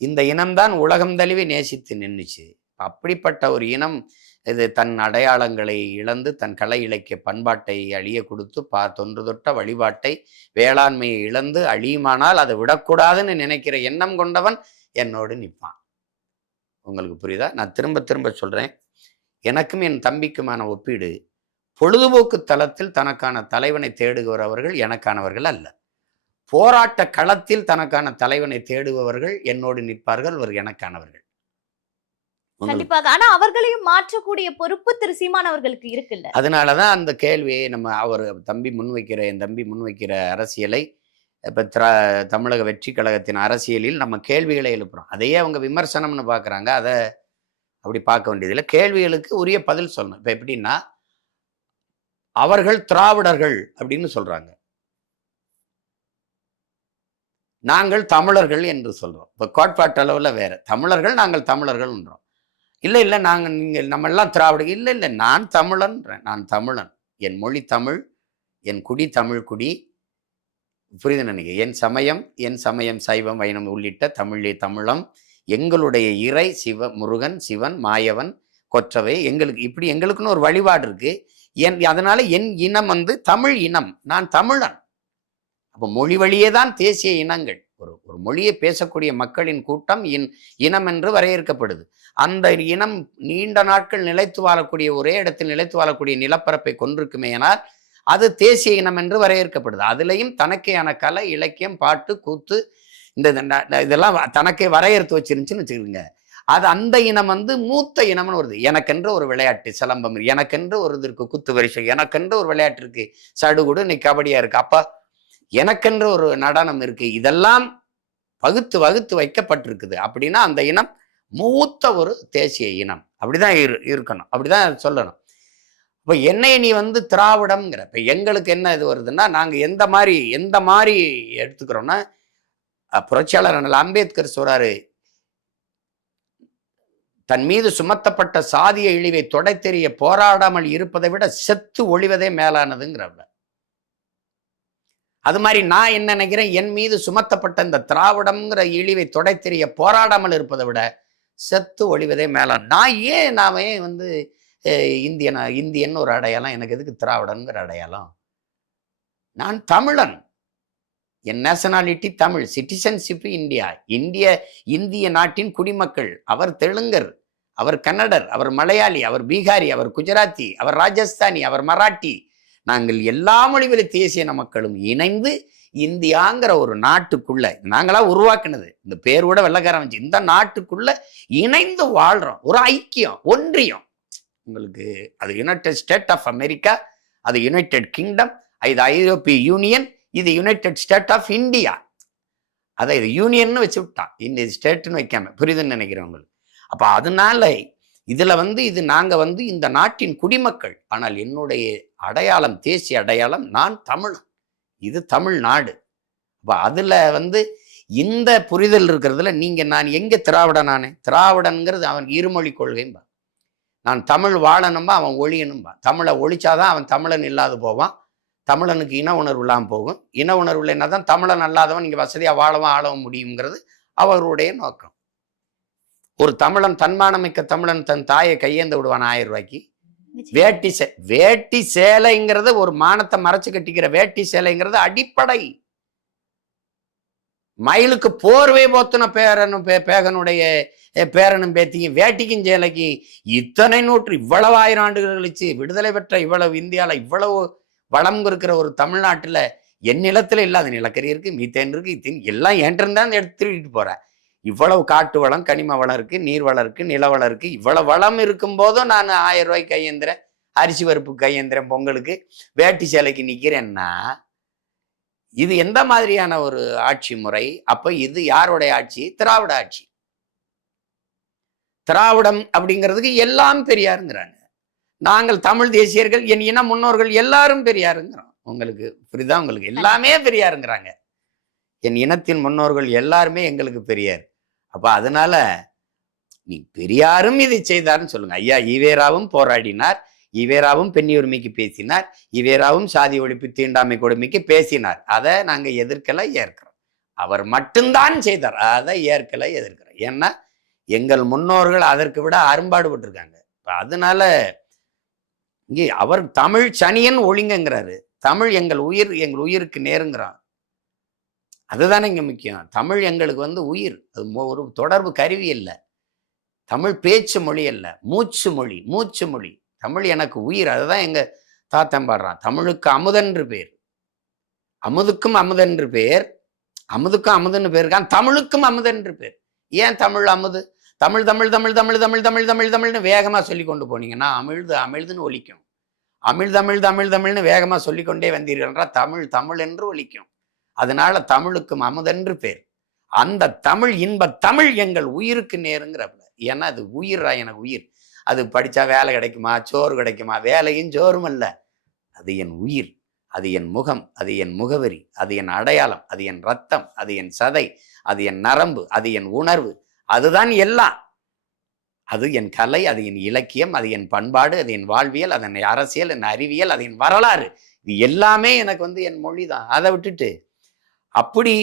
இந்த இனம்தான் உலகம் தழுவி நேசித்து நின்றுச்சு. அப்படிப்பட்ட ஒரு இனம் இது தன் அடையாளங்களை இழந்து தன் கலை இலக்கிய பண்பாட்டை அழிய கொடுத்து தொன்று தொட்ட வழிபாட்டை வேளாண்மையை இழந்து அழியுமானால் அதை விடக்கூடாதுன்னு நினைக்கிற எண்ணம் கொண்டவன் என்னோடு நிற்பான். உங்களுக்கு புரியுதா? நான் திரும்ப திரும்ப சொல்றேன், எனக்கும் என் தம்பிக்குமான ஒப்பீடு, பொழுதுபோக்கு தளத்தில் தனக்கான தலைவனை தேடுகிறவர்கள் எனக்கானவர்கள் அல்ல. போராட்ட களத்தில் தனக்கான தலைவனை தேடுபவர்கள் என்னோடு நிற்பார்கள், அவர் எனக்கானவர்கள். கண்டிப்பாக. ஆனா அவர்களையும் மாற்றக்கூடிய பொறுப்பு திரு சீமான் அவர்களுக்கு இருக்குல்ல. அதனாலதான் அந்த கேள்வியை நம்ம என் தம்பி முன்வைக்கிற அரசியலை இப்ப தமிழக வெற்றி கழகத்தின் அரசியலில் நம்ம கேள்விகளை எழுப்புறோம். அதையே அவங்க விமர்சனம்னு பாக்குறாங்க. அதை அப்படி பார்க்க வேண்டியதில்லை. கேள்விகளுக்கு உரிய பதில் சொல்லணும். இப்ப எப்படின்னா, அவர்கள் திராவிடர்கள் அப்படின்னு சொல்றாங்க, நாங்கள் தமிழர்கள் என்று சொல்றோம். இப்ப கோட்பாட்டு அளவுல வேற. தமிழர்கள், நாங்கள் தமிழர்கள்ன்றோம். இல்லை நீங்கள் நம்ம எல்லாம் திராவிட, இல்லை நான் தமிழன்றேன். நான் தமிழன், என் மொழி தமிழ், என் குடி தமிழ் குடி. புரியுது நினைக்க? என் சமயம் சைவம் வைணம் உள்ளிட்ட தமிழம் எங்களுடைய இறை முருகன், சிவன், மாயவன், கொற்றவை, எங்களுக்குன்னு ஒரு வழிபாடு இருக்கு. அதனால என் இனம் வந்து தமிழ் இனம், நான் தமிழன். அப்போ மொழி வழியே தான் தேசிய இனங்கள். ஒரு மொழியை பேசக்கூடிய மக்களின் கூட்டம் இனம் என்று வரையறுக்கப்படுது. அந்த இனம் நீண்ட நாட்கள் நிலைத்து வாழக்கூடிய, ஒரே இடத்தில் நிலைத்து வாழக்கூடிய நிலப்பரப்பை கொண்டிருக்குமேனால் அது தேசிய இனம் என்று வரையறுக்கப்படுது. அதுலேயும் தனக்கேயான கலை, இலக்கியம், பாட்டு, கூத்து, இதெல்லாம் தனக்கே வரையறுத்து வச்சிருந்துச்சுன்னு வச்சுக்கோங்க. அது அந்த இனம் வந்து மூத்த இனம்னு வருது. எனக்கென்று ஒரு விளையாட்டு சிலம்பம், எனக்கென்று ஒரு இது இருக்கு குத்து வரிசை, எனக்கென்று ஒரு விளையாட்டு இருக்கு சடுகுடு, இன்னைக்கு கபடியா இருக்கு, அப்பா எனக்கென்று ஒரு நடனம் இருக்கு. இதெல்லாம் வகுத்து வைக்கப்பட்டிருக்குது. அப்படின்னா அந்த இனம் மூத்த ஒரு தேசிய இனம். அப்படிதான் இருக்கணும், அப்படிதான் சொல்லணும். இப்போ என்னை நீ வந்து திராவிடம்ங்கிற, இப்போ எங்களுக்கு என்ன இது வருதுன்னா, நாங்கள் எந்த மாதிரி எடுத்துக்கிறோம்னா, புரட்சியாளர் அண்ணல் அம்பேத்கர் சொல்றாரு, தன் மீது சுமத்தப்பட்ட சாதிய இழிவை தொடைத்தெறிய போராடாமல் இருப்பதை விட செத்து ஒழிவதே மேலானதுங்கிறவ. அது மாதிரி நான் என்ன நினைக்கிறேன், என் மீது சுமத்தப்பட்ட இந்த திராவிடம்ங்கிற இழிவை தொடைத்தெறிய போராடாமல் இருப்பதை விட செத்து ஒழிவதே மேலான. நான் ஏன் வந்து இந்தியன் ஒரு அடையாளம், எனக்கு எதுக்கு திராவிடங்கிற அடையாளம்? நான் தமிழன், என் நேஷனாலிட்டி தமிழ், சிட்டிசன்ஷிப் இந்தியா, இந்திய நாட்டின் குடிமக்கள். அவர் தெலுங்கர், அவர் கன்னடர், அவர் மலையாளி, அவர் பீகாரி, அவர் குஜராத்தி, அவர் ராஜஸ்தானி, அவர் மராட்டி. நாங்கள் எல்லா மொழிவழி தேசிய மக்களும் இணைந்து இந்தியாங்கிற ஒரு நாட்டுக்குள்ள, நாங்களா உருவாக்குனது, இந்த பேர் கூட வெள்ளக்காரன் வச்சு, இந்த நாட்டுக்குள்ள இணைந்து வாழ்றோம். ஒரு ஐக்கியம், ஒன்றியம். உங்களுக்கு அது யுனைடெட் ஸ்டேட் ஆஃப் அமெரிக்கா, அது யுனைடெட் கிங்டம், இது ஐரோப்பிய யூனியன், இது யுனைடெட் ஸ்டேட் ஆஃப் இந்தியா. அதை இது யூனியன் வச்சு விட்டான், இந்த ஸ்டேட்னு வைக்காம. புரியுதுன்னு நினைக்கிறவங்களுக்கு. அப்ப அதனால இதுல வந்து இது நாங்க வந்து இந்த நாட்டின் குடிமக்கள். ஆனால் என்னுடைய அடையாளம், தேசிய அடையாளம், நான் தமிழன், இது தமிழ்நாடு. அப்ப அதுல வந்து இந்த புரிதல் இருக்கிறதுல நான் எங்க திராவிடன்? திராவிடன்கிறது அவன் இருமொழி கொள்கைம்பா. நான் தமிழ் வாழணும்பா, அவன் ஒழியணும்பா. தமிழை ஒழிச்சாதான் அவன் தமிழன் இல்லாது போவான், தமிழனுக்கு இன உணர்வு இல்லாமல் போகும். இன உணர்வு இல்லைன்னா தான் தமிழன் அல்லாதவன் இங்கே வசதியாக ஆளவும் முடியுங்கிறது அவருடைய நோக்கம். ஒரு தமிழன், தன்மானமிக்க தமிழன் தன் தாயை கையேந்து விடுவான் 1000 ரூபாய்க்கு. வேட்டி சேலைங்கிறது ஒரு மானத்தை மறைச்சு கட்டிக்கிற வேட்டி சேலைங்கிறது அடிப்படை. மயிலுக்கு போர்வே போத்துன பேகனுடைய பேரனும் பேத்தியும் வேட்டிக்கும் சேலைக்கு இத்தனை இவ்வளவு 1000 ஆண்டுகள் கழிச்சு விடுதலை பெற்ற இவ்வளவு இந்தியாவில் இவ்வளவு வளம் இருக்கிற ஒரு தமிழ்நாட்டுல என் நிலத்துல இல்லாத நிலக்கரி இருக்கு, மீத்தேன் இருக்கு, எல்லாம் ஏன்றிருந்தான் எடுத்துட்டு போறேன். இவ்வளவு காட்டு வளம், கனிம வளம் இருக்கு, நீர் வளம் இருக்கு, நில வளம் இருக்கு. இவ்வளவு வளம் இருக்கும் போதும் நான் 1000 ரூபாய்க்கு கையேந்திரேன், அரிசி பருப்பு கையேந்திரேன், பொங்கலுக்கு வேட்டி சேலைக்கு நிக்கிறேன்னா இது எந்த மாதிரியான ஒரு ஆட்சி முறை? அப்ப இது யாருடைய ஆட்சி? திராவிட ஆட்சி. திராவிடம் அப்படிங்கிறதுக்கு எல்லாம் பெரியாருங்கிறாங்க. நாங்கள் தமிழ் தேசியர்கள், என் இன முன்னோர்கள் எல்லாரும் பெரியாருங்கிறோம். உங்களுக்கு புரியுதா? உங்களுக்கு எல்லாமே பெரியாருங்கிறாங்க. என் இனத்தின் முன்னோர்கள் எல்லாருமே எங்களுக்கு பெரியார். அப்ப அதனால நீ பெரியாரும் இதை செய்தார்னு சொல்லுங்க. ஐயா ஈவேராவும் போராடினார், ஈவேராவும் பெண்ணி உரிமைக்கு பேசினார், ஈவேராவும் சாதி ஒழிப்பு தீண்டாமை கொடுமைக்கு பேசினார். அதை நாங்க எதிர்க்கல, ஏற்கிறோம். அவர் மட்டும்தான் செய்தார், அதை ஏற்கல, எதிர்க்கிறோம். ஏன்னா எங்கள் முன்னோர்கள் அதற்கு விட அரும்பாடுபட்டிருக்காங்க. அதனால இங்கே அவர் தமிழ் சனியன் ஒழுங்குங்கிறாரு. தமிழ் எங்கள் உயிருக்கு நேருங்கிறான். அதுதானே இங்க முக்கியம். தமிழ் எங்களுக்கு வந்து உயிர். அது ஒரு தொடர்பு கருவி இல்லை. தமிழ் பேச்சு மொழி அல்ல, மூச்சு மொழி. தமிழ் எனக்கு உயிர். அதுதான் எங்க தாத்தன் பாடுறான். தமிழுக்கு அமுதன்று பேர், அமுதுக்கும் அமுதன்று பேர், அமுதுக்கும் அமுதன்னு பேர் இருக்கான், தமிழுக்கும் அமுதன்று பேர். ஏன் தமிழ் அமுது? தமிழ் தமிழ் தமிழ் தமிழ் தமிழ் தமிழ் தமிழ் தமிழ்னு வேகமா சொல்லி கொண்டு போனீங்கன்னா அமிழ்துன்னு ஒலிக்கும். தமிழ்னு வேகமா சொல்லிக்கொண்டே வந்தீர்கள்ன்றா தமிழ் என்று ஒலிக்கும். அதனால தமிழுக்கும் அமுதென்று பேர். அந்த தமிழ், இன்ப தமிழ் எங்கள் உயிருக்கு நேருங்கிறப்ப. ஏன்னா அது உயிரா, எனக்கு உயிர். அது படிச்சா வேலை கிடைக்குமா, சோறு கிடைக்குமா? வேலையும் சோறும் அல்ல, அது என் உயிர், அது என் முகம், அது என் முகவரி, அது என் அடையாளம், அது என் ரத்தம், அது என் சதை, அது என் நரம்பு, அது என் உணர்வு, அதுதான் எல்லாம். அது என் கலை, அது என் இலக்கியம், அது என் பண்பாடு, அது என் வாழ்வியல், அது என் அரசியல், என் அறிவியல், அது என் வரலாறு. இது எல்லாமே எனக்கு வந்து என் மொழி தான். அதை விட்டுட்டு அப்படி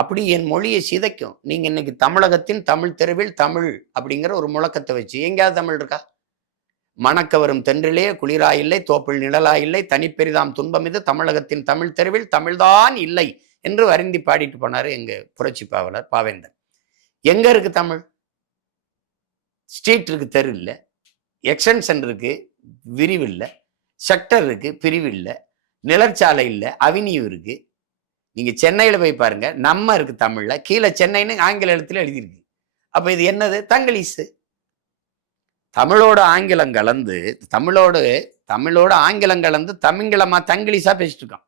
அப்படி என் மொழியை சிதைக்கும். நீங்க இன்னைக்கு தமிழகத்தின் தமிழ் தெருவில் தமிழ் அப்படிங்கிற ஒரு முழக்கத்தை வச்சு எங்கேயாவது தமிழ் இருக்கா? மணக்க வரும் தென்றிலே குளிராயில்லை, தோப்பில் நிழலாயில்லை, தனிப்பெரிதாம் துன்பம் இது, தமிழகத்தின் தமிழ் தெருவில் தமிழ்தான் இல்லை என்று வருந்தி பாடிட்டு போனாரு எங்க புரட்சி பாவலர் பாவேந்தர். எங்க இருக்கு தமிழ்? ஸ்ட்ரீட் இருக்கு, தெரு இல்லை. எக்ஸ்டென்ஷன் இருக்கு, விரிவு இல்லை. செக்டர் இருக்கு, பிரிவு இல்லை. நிலச்சாலை இல்லை, அவென்யூ இருக்கு. நீங்க சென்னையில போய் பாருங்க, நம்ம இருக்கு தமிழ்ல, கீழே சென்னைன்னு ஆங்கில எழுத்துல எழுதியிருக்கு. அப்ப இது என்னது? தங்கிலீஷு. தமிழோட ஆங்கிலம் கலந்து தமிழோட ஆங்கிலம் கலந்து தமிங்கிலமா தங்கிலீஷா பேசிட்டு இருக்கோம்.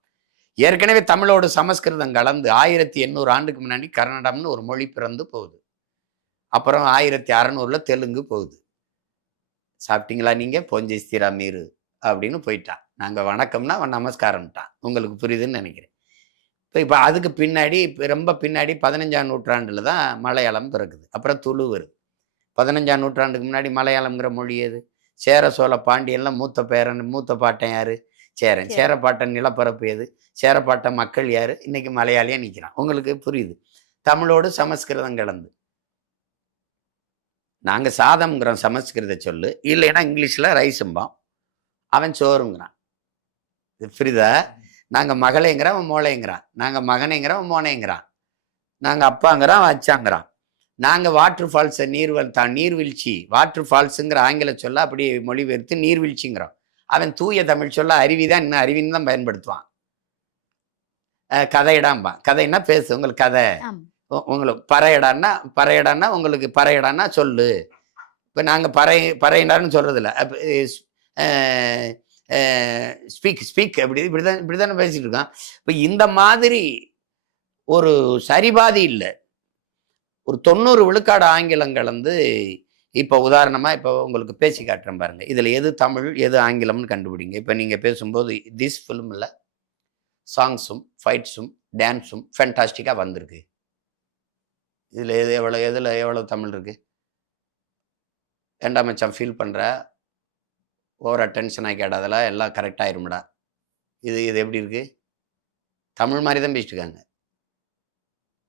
ஏற்கனவே தமிழோட சமஸ்கிருதம் கலந்து 1800 ஆண்டுக்கு முன்னாடி கன்னடம்னு ஒரு மொழி பிறந்து போகுது. அப்புறம் 1600 தெலுங்கு போகுது. சாப்பிட்டீங்களா நீங்க? பொஞ்சிஸ்திரா மீரு அப்படின்னு போயிட்டான். நாங்க வணக்கம்னா அவன் நமஸ்காரம்ட்டான். உங்களுக்கு புரியுதுன்னு நினைக்கிறேன். இப்போ அதுக்கு பின்னாடி ரொம்ப பின்னாடி 15ஆம் நூற்றாண்டுல தான் மலையாளம் பிறக்குது. அப்புறம் துளு வருது. 15ஆம் நூற்றாண்டுக்கு முன்னாடி மலையாளம்ங்கிற மொழி எது? சேர சோழ பாண்டியன்லாம் மூத்த பாட்டன் யாரு? சேரன். சேரப்பாட்டன் நிலப்பரப்பு எது? சேரப்பாட்டன் மக்கள் யாரு? இன்னைக்கு மலையாளியா நிற்கிறான். உங்களுக்கு புரியுது? தமிழோடு சமஸ்கிருதம் கலந்து. நாங்க சாதம்ங்கிறோம் சமஸ்கிருத சொல்லு, இல்லைன்னா இங்கிலீஷ்ல ரைஸும்போம். அவன் சோறுங்கிறான். புரியுதா? நாங்க மகளேங்கிறான், அவன் மோளைங்கிறான். நாங்க மகனேங்கிறான், அவன் மோனேங்கிறான். நாங்க அப்பாங்கிறான், அவன் அச்சாங்கிறான். நாங்க வாட்டர் ஃபால்ஸ் நீர்வீழ்ச்சி வாட்டர் ஃபால்ஸுங்கிற ஆங்கில சொல்ல அப்படியே மொழிபெயர்த்து நீர்வீழ்ச்சிங்கிறோம். அவன் தூய தமிழ் சொல்ல அருவிதான், இன்னும் அருவின்னு தான் பயன்படுத்துவான். கதையிடாம்பான். கதைன்னா பேசு, உங்களுக்கு கதை. உங்களுக்கு பறையடான்னா உங்களுக்கு பறையடான்னா சொல்லு. இப்போ நாங்கள் பறையடான்னு சொல்றது இல்லை. ஸ்பீக் இப்படிதானே பேசிட்டு இருக்கோம். இப்போ இந்த மாதிரி ஒரு சரிபாதி இல்லை. ஒரு 90 விழுக்காடு ஆங்கிலம் கலந்து. இப்போ உதாரணமா இப்போ உங்களுக்கு பேசி காட்டுறேன் பாருங்க. இதுல எது தமிழ் எது ஆங்கிலம்னு கண்டுபிடிங்க. இப்போ நீங்க பேசும்போது திஸ் ஃபிலிம்ல சாங்ஸும் ஃபைட்ஸும் டான்ஸும் ஃபேண்டாஸ்டிக்கா வந்திருக்கு. இதுல எவ்வளவு தமிழ் இருக்கு? ஏண்டா மச்சான் ஃபீல் பண்ற? ஓவரா டென்ஷன் ஆகி கேட்டாதெல்லாம் எல்லாம் கரெக்ட் ஆயிரும்டா. இது எப்படி இருக்கு? தமிழ் மாதிரி தான் பேசிட்டு இருக்காங்க.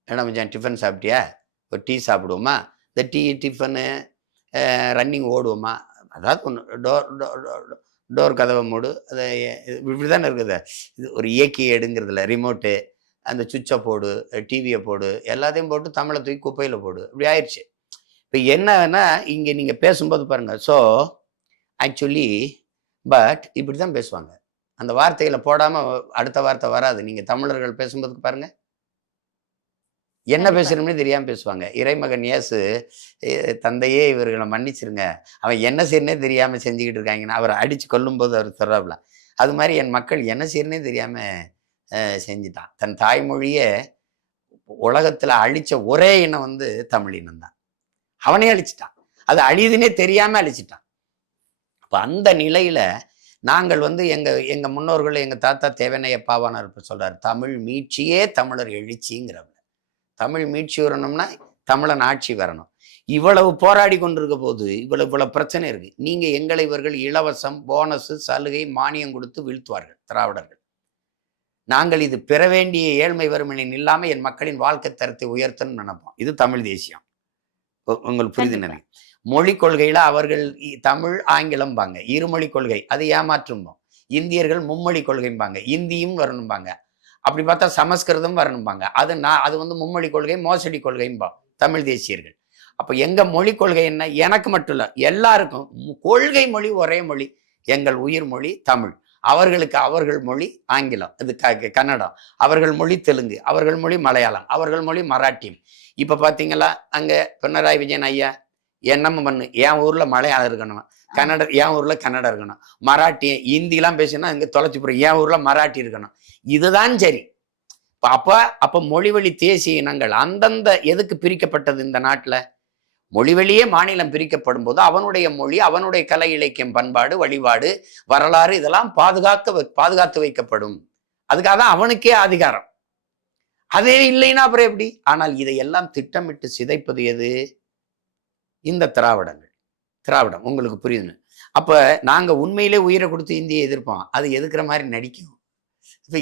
ஏண்டா மச்சான் டிஃபன் சாப்பிட்டியா? இப்போ டீ சாப்பிடுவோமா? இந்த டிஃபனு ரன்னிங் ஓடுவோமா? அதாவது ஒன்று டோர் கதவை மூடு, அது இப்படி தானே இருக்குது. இது ஒரு இயக்கி எடுங்கிறதுல ரிமோட்டு, அந்த சுவிட்சை போடு, டிவியை போடு, எல்லாத்தையும் போட்டு தமிழை தூக்கி குப்பையில் போடு, இப்படி ஆயிடுச்சு. இப்போ என்னன்னா இங்கே நீங்கள் பேசும்போது பாருங்கள். ஸோ ஆக்சுவலி இப்படி தான் பேசுவாங்க. அந்த வார்த்தைகளை போடாமல் அடுத்த வார்த்தை வராது. நீங்கள் தமிழர்கள் பேசும்போதுக்கு பாருங்கள், என்ன பேசுறோம்னே தெரியாமல் பேசுவாங்க. இறைமகன் இயேசு, தந்தையே இவர்களை மன்னிச்சிருங்க, அவன் என்ன செய்யறனே தெரியாமல் செஞ்சுக்கிட்டு இருக்காங்கன்னு அவரை அடித்து கொல்லும்போது அவர் சொல்றாப்ல. அது மாதிரி என் மக்கள் என்ன செய்யறனே தெரியாமல் செஞ்சுட்டான். தன் தாய்மொழியை உலகத்தில் அழிச்ச ஒரே இனம் தமிழ் இனம் தான். அவனே அழிச்சிட்டான். அது அழியுதுன்னே தெரியாமல் அழிச்சிட்டான். அப்போ அந்த நிலையில நாங்கள் எங்க முன்னோர்கள், எங்க தாத்தா தேவனைய பாவானார் இப்ப சொல்றாரு, தமிழ் மீட்சியே தமிழர் எழுச்சிங்கிறவங்க. தமிழ் மீட்சி வரணும்னா தமிழன் ஆட்சி வரணும். இவ்வளவு போராடி கொண்டிருக்க போது இவ்வளவு பிரச்சனை இருக்கு. நீங்க எங்களை இவர்கள் இலவசம், போனஸ், சலுகை, மானியம் கொடுத்து வீழ்த்துவார்கள் திராவிடர்கள். நாங்கள் இது பெற வேண்டிய ஏழ்மை வறுமையின் இல்லாம என் மக்களின் வாழ்க்கை தரத்தை உயர்த்தணும்னு நினைப்போம். இது தமிழ் தேசியம். உங்களுக்கு புரியுது நினைக்கிறேன். மொழி கொள்கையில அவர்கள் தமிழ் ஆங்கிலம்பாங்க, இருமொழி கொள்கை, அது ஏமாற்றும்போம். இந்தியர்கள் மும்மொழி கொள்கைம்பாங்க, இந்தியும் வரணும்பாங்க. அப்படி பார்த்தா சமஸ்கிருதம் வரணும்பாங்க. அது மும்மொழி கொள்கை, மோசடி கொள்கைம்பா தமிழ் தேசியர்கள். அப்ப எங்க மொழி கொள்கை என்ன? எனக்கு மட்டும் இல்ல, எல்லாருக்கும் கொள்கை மொழி ஒரே மொழி. எங்கள் உயிர் மொழி தமிழ். அவர்களுக்கு அவர்கள் மொழி ஆங்கிலம், இது கன்னடம், அவர்கள் மொழி தெலுங்கு, அவர்கள் மொழி மலையாளம், அவர்கள் மொழி மராட்டியம். இப்ப பாத்தீங்களா, அங்க பினராயி விஜயன் ஐயா என்னமோ பண்ணு, என் ஊர்ல மலையாளம் இருக்கணும், கன்னடம் என் ஊர்ல கன்னடம் இருக்கணும், மராட்டி ஹிந்திலாம் பேசினா இங்க தொலைச்சி போறோம், என் ஊர்ல மராட்டி இருக்கணும். இதுதான் சரி. அப்ப மொழிவழி தேசிய இனங்கள் அந்தந்த எதுக்கு பிரிக்கப்பட்டது இந்த நாட்டுல? மொழிவழியே மாநிலம் பிரிக்கப்படும் போது அவனுடைய மொழி, அவனுடைய கலை இலக்கியம், பண்பாடு, வழிபாடு, வரலாறு இதெல்லாம் பாதுகாத்து வைக்கப்படும். அதுக்காக தான் அவனுக்கே அதிகாரம். அதே இல்லைன்னா அப்புறம் எப்படி? ஆனால் இதையெல்லாம் திட்டமிட்டு சிதைப்பது எது? இந்த திராவிடம். உங்களுக்கு புரியுதுன்னு. அப்ப நாங்க உண்மையிலே உயிரை கொடுத்து இந்தியை எதிர்ப்போம், அது எதிர்க்கிற மாதிரி நடிக்கும். இப்ப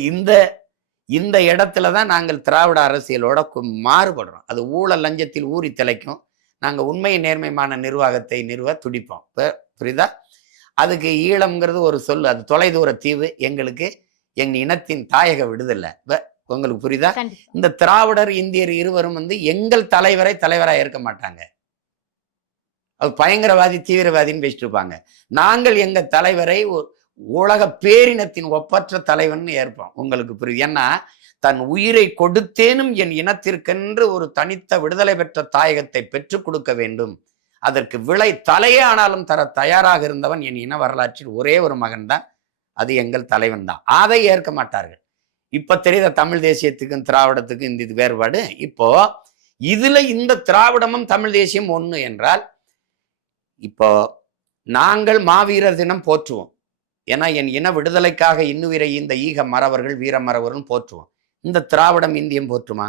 இந்த இடத்துல தான் நாங்கள் திராவிட அரசியலோட மாறுபடுறோம். அது ஊழல் லஞ்சத்தில் ஊறி திளைக்கும். நாங்கள் உண்மை நேர்மையான நிர்வாகத்தை நிறுவ துடிப்போம். புரியுதா? அதுக்கு ஈழம்ங்கிறது ஒரு சொல், அது தொலைதூர தீவு, எங்களுக்கு எங்க இனத்தின் தாயக விடுதலை. உங்களுக்கு புரியுதா? இந்த திராவிடர் இந்தியர் இருவரும் எங்கள் தலைவரை தலைவராக ஏற்க மாட்டாங்க. அது பயங்கரவாதி தீவிரவாதின்னு பேசிட்டு இருப்பாங்க. நாங்கள் எங்க தலைவரை உலக பேரினத்தின் ஒப்பற்ற தலைவன் ஏற்போம். உங்களுக்கு புரியுது? ஏன்னா தன் உயிரை கொடுத்தேனும் என் இனத்திற்கென்று ஒரு தனித்த விடுதலை பெற்ற தாயகத்தை பெற்றுக் கொடுக்க வேண்டும். அதற்கு விலை தலையே ஆனாலும் தர தயாராக இருந்தவன் என் இன வரலாற்றில் ஒரே ஒரு மகன் தான். அது எங்கள் தலைவன் தான். அதை ஏற்க மாட்டார்கள். இப்ப தெரியுத தமிழ் தேசியத்துக்கும் திராவிடத்துக்கும் இந்த வேறுபாடு. இப்போ இதுல இந்த திராவிடமும் தமிழ் தேசியம் ஒண்ணு என்றால், இப்போ நாங்கள் மாவீரர் தினம் போற்றுவோம். ஏன்னா என் இன விடுதலைக்காக இன்னுயிரை இந்த ஈக மறவர்கள் வீர மறவர்கள் போற்றுவோம். இந்த திராவிடம் இந்தியம் போற்றுமா?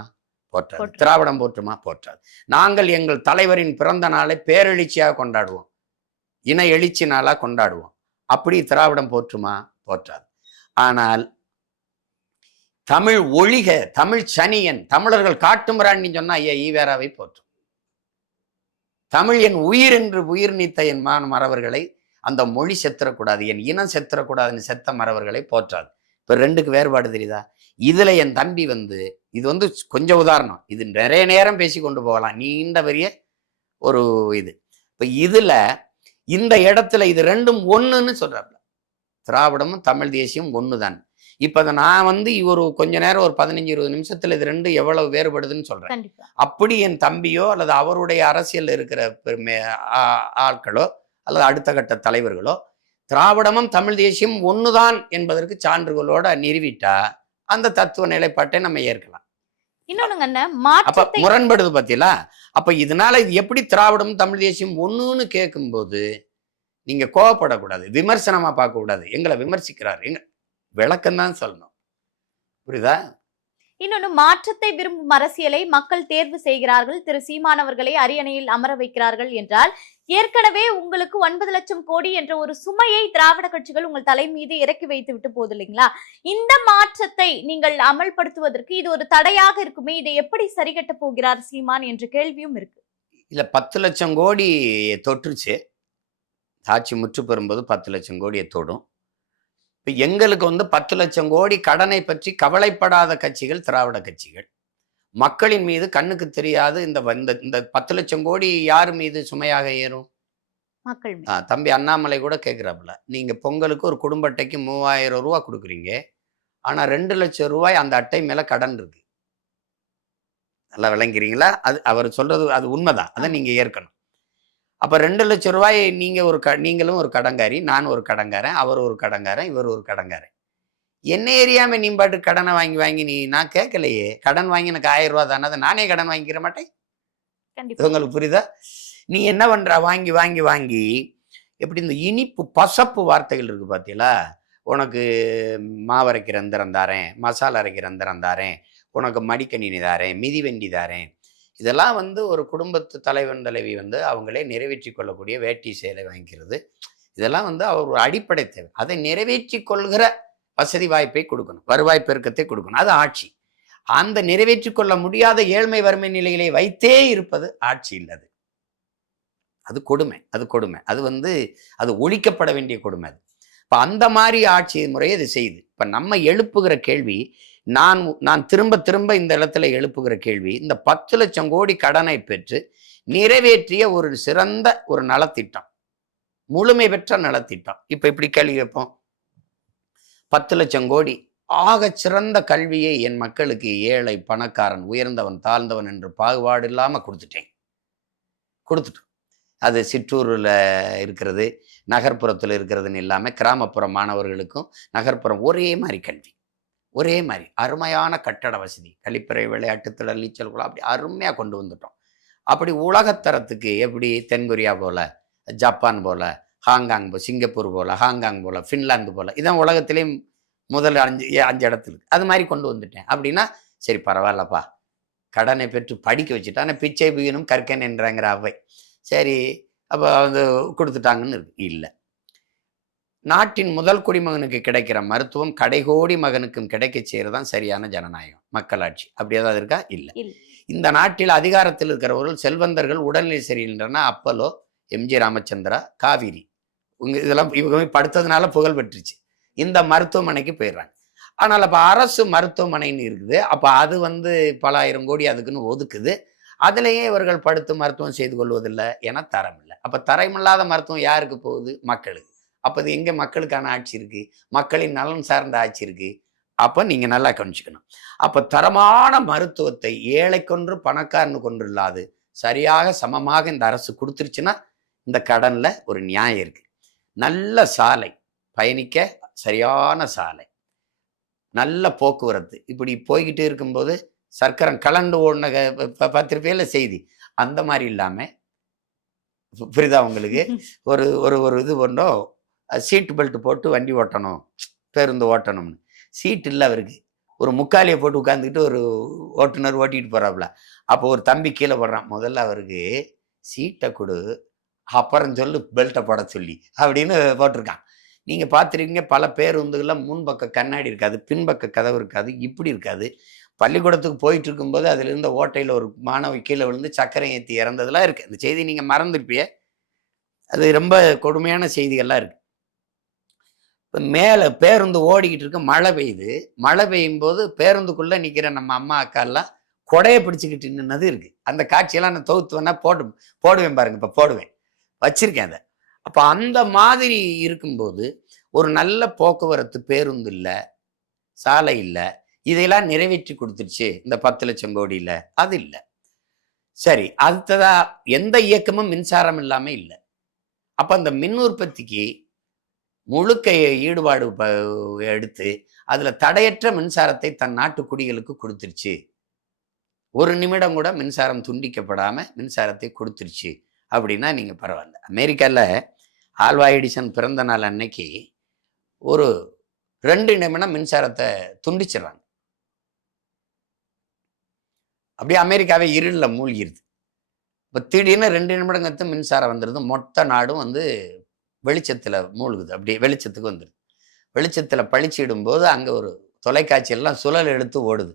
போற்றாது. திராவிடம் போற்றுமா? போற்றாது. நாங்கள் எங்கள் தலைவரின் பிறந்த நாளை பேரெழுச்சியாக கொண்டாடுவோம், இன எழுச்சி நாளா கொண்டாடுவோம். அப்படி திராவிடம் போற்றுமா? போற்றாது. ஆனால் தமிழ் ஒழிக, தமிழ் சனியன், தமிழர்கள் காட்டுமிராண்டி சொன்னா ஐயா ஈவேராவை போற்றும். தமிழ் என் உயிர் என்று உயிர் நீத்த என் மறவர்களை, அந்த மொழி செத்துறக்கூடாது, என் இனம் செத்துறக்கூடாதுன்னு செத்த மறவர்களை போற்றாது. இப்ப ரெண்டுக்கு வேறுபாடு தெரியுதா? இதுல என் தம்பி இது கொஞ்சம் உதாரணம், இது நிறைய நேரம் பேசி கொண்டு போகலாம், நீண்ட பெரிய ஒரு இது. இப்ப இதுல இந்த இடத்துல இது ரெண்டும் ஒண்ணுன்னு சொல்றாப்புல. திராவிடமும் தமிழ் தேசியம் ஒண்ணுதான். இப்ப நான் இவர் கொஞ்ச நேரம் ஒரு 15-20 நிமிஷத்துல இது ரெண்டு எவ்வளவு வேறுபடுதுன்னு சொல்றேன். அப்படி என் தம்பியோ அல்லது அவருடைய அரசியல் இருக்கிற ஆட்களோ அல்லது அடுத்த கட்ட தலைவர்களோ திராவிடமும் தமிழ் தேசியம் ஒண்ணுதான் என்பதற்கு சான்றுகளோட நிறுவிட்டா அந்த தத்துவ நிலைப்பாட்டை நம்ம ஏற்கலாம். அப்ப முரண்படுது பார்த்தீங்களா? அப்ப இதனால இது எப்படி திராவிடம் தமிழ் தேசியம் ஒண்ணுன்னு கேட்கும்போது நீங்க கோவப்படக்கூடாது, விமர்சனமா பார்க்க கூடாது. எங்களை விமர்சிக்கிறார், எங்க விளக்கம் தான் சொல்லணும். புரியுதா? இன்னொன்னு, மாற்றத்தை விரும்பும் அரசியலை மக்கள் தேர்வு செய்கிறார்கள், திரு சீமானவர்களை அரியணையில் அமர வைக்கிறார்கள் என்றால், ஏற்கனவே உங்களுக்கு 9 லட்சம் கோடி என்ற ஒரு சுமையை திராவிட கட்சிகள் உங்கள் தலை மீது இறக்கி வைத்து விட்டு போகுது இல்லைங்களா? இந்த மாற்றத்தை நீங்கள் அமல்படுத்துவதற்கு இது ஒரு தடையாக இருக்குமே, இதை எப்படி சரிகட்ட போகிறார் சீமான் என்ற கேள்வியும் இருக்கு. இல்ல 10 லட்சம் கோடி தொற்றுச்சு, ஆட்சி முற்று பெறும்போது 10 லட்சம் கோடியை தொடும். இப்ப எங்களுக்கு 10 லட்சம் கோடி கடனை பற்றி கவலைப்படாத கட்சிகள் திராவிட கட்சிகள். மக்களின் மீது கண்ணுக்கு தெரியாது இந்த 10 லட்சம் கோடி யார் மீது சுமையாக ஏறும்? மக்கள். தம்பி அண்ணாமலை கூட கேட்கிறாப்புல, நீங்க பொங்கலுக்கு ஒரு குடும்ப அட்டைக்கு 3000 ரூபாய் கொடுக்குறீங்க, ஆனா 2 லட்சம் ரூபாய் அந்த அட்டை மேல கடன் இருக்கு. நல்லா விளங்குறீங்களா? அது அவர் சொல்றது அது உண்மைதான், அதை நீங்க ஏற்கணும். அப்ப 2 லட்சம் ரூபாய் நீங்களும் ஒரு கடங்காரி, நான் ஒரு கடங்காரன், அவர் ஒரு கடங்காரன், இவர் ஒரு கடங்காரன். என்ன ஏரியாம நீ பாட்டு கடனை வாங்கி நான் கேட்கலையே, கடன் வாங்கி எனக்கு 1000 ரூபாய் தானே, அதை நானே கடன் வாங்கிக்கிற மாட்டேன். உங்களுக்கு புரியுதா? நீ என்ன பண்ற, வாங்கி எப்படி இந்த இனிப்பு பசப்பு வார்த்தைகள் இருக்கு பார்த்தீங்களா? உனக்கு மாவரைக்கிற எந்திரம் தாரேன், மசாலா அரைக்கிற எந்திரம் தாரேன், உனக்கு மடிக்கணினி தாரேன், மிதிவண்டி தாரேன். இதெல்லாம் ஒரு குடும்பத்து தலைவன் தலைவி அவங்களே நிறைவேற்றி கொள்ளக்கூடிய வேட்டி சேலை வாங்கிக்கிறது. இதெல்லாம் அவர் ஒரு அடிப்படை தேவை. அதை நிறைவேற்றி கொள்கிற வசதி வாய்ப்பை கொடுக்கணும், வருவாய் பெருக்கத்தை கொடுக்கணும். அது ஆட்சி. அந்த நிறைவேற்றி கொள்ள முடியாத ஏழ்மை வறுமை நிலையிலே வைத்தே இருப்பது ஆட்சி இல்லது. அது கொடுமை, அது அது ஒழிக்கப்பட வேண்டிய கொடுமை. அது இப்ப அந்த மாதிரி ஆட்சி முறையை இது செய்யுது. இப்ப நம்ம எழுப்புகிற கேள்வி, நான் திரும்ப இந்த இடத்துல எழுப்புகிற கேள்வி, இந்த 10 லட்சம் கோடி கடனை பெற்று நிறைவேற்றிய ஒரு சிறந்த ஒரு நலத்திட்டம், முழுமை பெற்ற நலத்திட்டம். இப்ப இப்படி கேள்வி வைப்போம், 10 லட்சம் கோடி ஆக சிறந்த கல்வியை என் மக்களுக்கு ஏழை பணக்காரன் உயர்ந்தவன் தாழ்ந்தவன் என்று பாகுபாடு இல்லாம கொடுத்துட்டோம். அது சிற்றூர்ல இருக்கிறது, நகர்ப்புறத்துல இருக்கிறதுன்னு இல்லாம கிராமப்புற மாணவர்களுக்கும் நகர்ப்புறம் ஒரே மாதிரி கல்வி, ஒரே மாதிரி அருமையான கட்டட வசதி, கழிப்பறை, விளையாட்டுத்திடல், நீச்சல் குளம், அப்படி அருமையா கொண்டு வந்துட்டோம். அப்படி உலகத்தரத்துக்கு எப்படி தென்கொரியா போல, ஜப்பான் போல, ஹாங்காங் போல, சிங்கப்பூர் போல, ஹாங்காங் போல, ஃபின்லாந்து போல, இதான் உலகத்திலேயே முதல் 5 இடத்துல அது மாதிரி கொண்டு வந்துட்டேன். அப்படின்னா சரி பரவாயில்லப்பா, கடனை பெற்று படிக்க வச்சுட்டான், பிச்சை புயனும் கற்கன் என்றாங்கிற அவை, சரி அப்போ கொடுத்துட்டாங்கன்னு இருக்கு. இல்லை, நாட்டின் முதல் குடிமகனுக்கு கிடைக்கிற மருத்துவம் கடைகோடி மகனுக்கும் கிடைக்க செய்யறதுதான் சரியான ஜனநாயகம், மக்களாட்சி. அப்படி ஏதாவது இருக்கா? இல்லை. இந்த நாட்டில் அதிகாரத்தில் இருக்கிறவர்கள் செல்வந்தர்கள் உடல்நிலை சரியில்லைன்னா அப்பலோ, எம்ஜி ராமச்சந்திரா, காவிரி இதெல்லாம் இவங்க படுத்ததுனால புகழ் பெற்றுச்சு. இந்த மருத்துவமனைக்கு போயிடுறாங்க. ஆனால் அப்போ அரசு மருத்துவமனைன்னு இருக்குது. அப்போ அது பல ஆயிரம் கோடி அதுக்குன்னு ஒதுக்குது. அதுலேயே இவர்கள் படுத்து மருத்துவம் செய்து கொள்வதில்லை. ஏன்னா தரம் இல்லை. அப்போ தரமில்லாத மருத்துவம் யாருக்கு போகுது? மக்களுக்கு. அப்போ இது எங்கே மக்களுக்கான ஆட்சி இருக்கு? மக்களின் நலன் சார்ந்த ஆட்சி இருக்கு. அப்போ நீங்கள் நல்லா கவனிச்சுக்கணும். அப்போ தரமான மருத்துவத்தை ஏழைக்கொன்று பணக்காரனு கொன்று இல்லாது சரியாக சமமாக இந்த அரசு கொடுத்துருச்சுன்னா இந்த கடன்ல ஒரு நியாயம் இருக்கு. நல்ல சாலை, பயணிக்க சரியான சாலை, நல்ல போக்குவரத்து, இப்படி போய்கிட்டு இருக்கும்போது சர்க்கரம் கலண்டு ஓடின பத்திரிகையில் செய்தி அந்த மாதிரி இல்லாமல், புரியுதா உங்களுக்கு? ஒரு ஒரு ஒரு இது பண்ணோம், சீட்டு பெல்ட் போட்டு வண்டி ஓட்டணும், பேருந்து ஓட்டணும்னு. சீட் இல்லை அவருக்கு. ஒரு முக்காலியை போட்டு உட்காந்துக்கிட்டு ஒரு ஓட்டுநர் ஓட்டிகிட்டு போகிறாப்புல. அப்போ ஒரு தம்பி கீழே போடுறான், முதல்ல அவருக்கு சீட்டை கொடு, அப்புறம் சொல்லு பெல்ட்டை போட சொல்லி அப்படின்னு போட்டிருக்கான். நீங்கள் பார்த்துருக்கீங்க, பல பேருந்துகளில் முன்பக்க கண்ணாடி இருக்காது, பின்பக்க கதவு இருக்காது, இப்படி இருக்காது. பள்ளிக்கூடத்துக்கு போயிட்டு இருக்கும்போது அதில் இருந்த ஓட்டையில் ஒரு மாணவி கீழே விழுந்து சக்கரை ஏற்றி இறந்ததெல்லாம் இருக்குது. அந்த செய்தி நீங்கள் மறந்துருப்பிய. அது ரொம்ப கொடுமையான செய்திகள்லாம் இருக்குது. இப்போ மேலே பேருந்து ஓடிக்கிட்டு இருக்கு, மழை பெய்யுது. மழை பெய்யும் போது பேருந்துக்குள்ளே நிற்கிற நம்ம அம்மா அக்காலாம் கொடையை பிடிச்சிக்கிட்டு நின்னது இருக்குது. அந்த காட்சியெல்லாம் நான் தொகுத்து வேணா போடுவேன் பாருங்க. இப்போ போடுவேன், வச்சிருக்கேன் அதை. அப்போ அந்த மாதிரி இருக்கும்போது ஒரு நல்ல போக்குவரத்து, பேருந்து இல்லை, சாலை இல்லை, இதையெல்லாம் நிறைவேற்றி கொடுத்துருச்சு இந்த 10 லட்சம் கோடியில். அது இல்லை. சரி, அடுத்ததா எந்த இயக்கமும் மின்சாரம் இல்லாமல் இல்லை. அப்போ அந்த மின் உற்பத்திக்கு முழுக்க ஈடுபாடு எடுத்து அதில் தடையற்ற மின்சாரத்தை தன் நாட்டு குடிகளுக்கு கொடுத்துருச்சு. ஒரு நிமிடம் கூட மின்சாரம் துண்டிக்கப்படாமல் மின்சாரத்தை கொடுத்துருச்சு அப்படின்னா நீங்கள் பரவாயில்ல. அமெரிக்காவில் ஆல்வா எடிசன் பிறந்த நாள் அன்னைக்கு ஒரு 2 நிமிடம் மின்சாரத்தை துண்டிச்சிடறாங்க. அப்படியே அமெரிக்காவே இருளில் மூழ்கிடுது. இப்போ திடீர்னு 2 நிமிடங்கிறது மின்சாரம் வந்துடுது. மொத்த நாடும் வெளிச்சத்தில் மூழ்குது. அப்படியே வெளிச்சத்துக்கு வந்துடுது. வெளிச்சத்தில் பழிச்சிடும்போது அங்கே ஒரு தொலைக்காட்சியெல்லாம் சுழல் எடுத்து ஓடுது.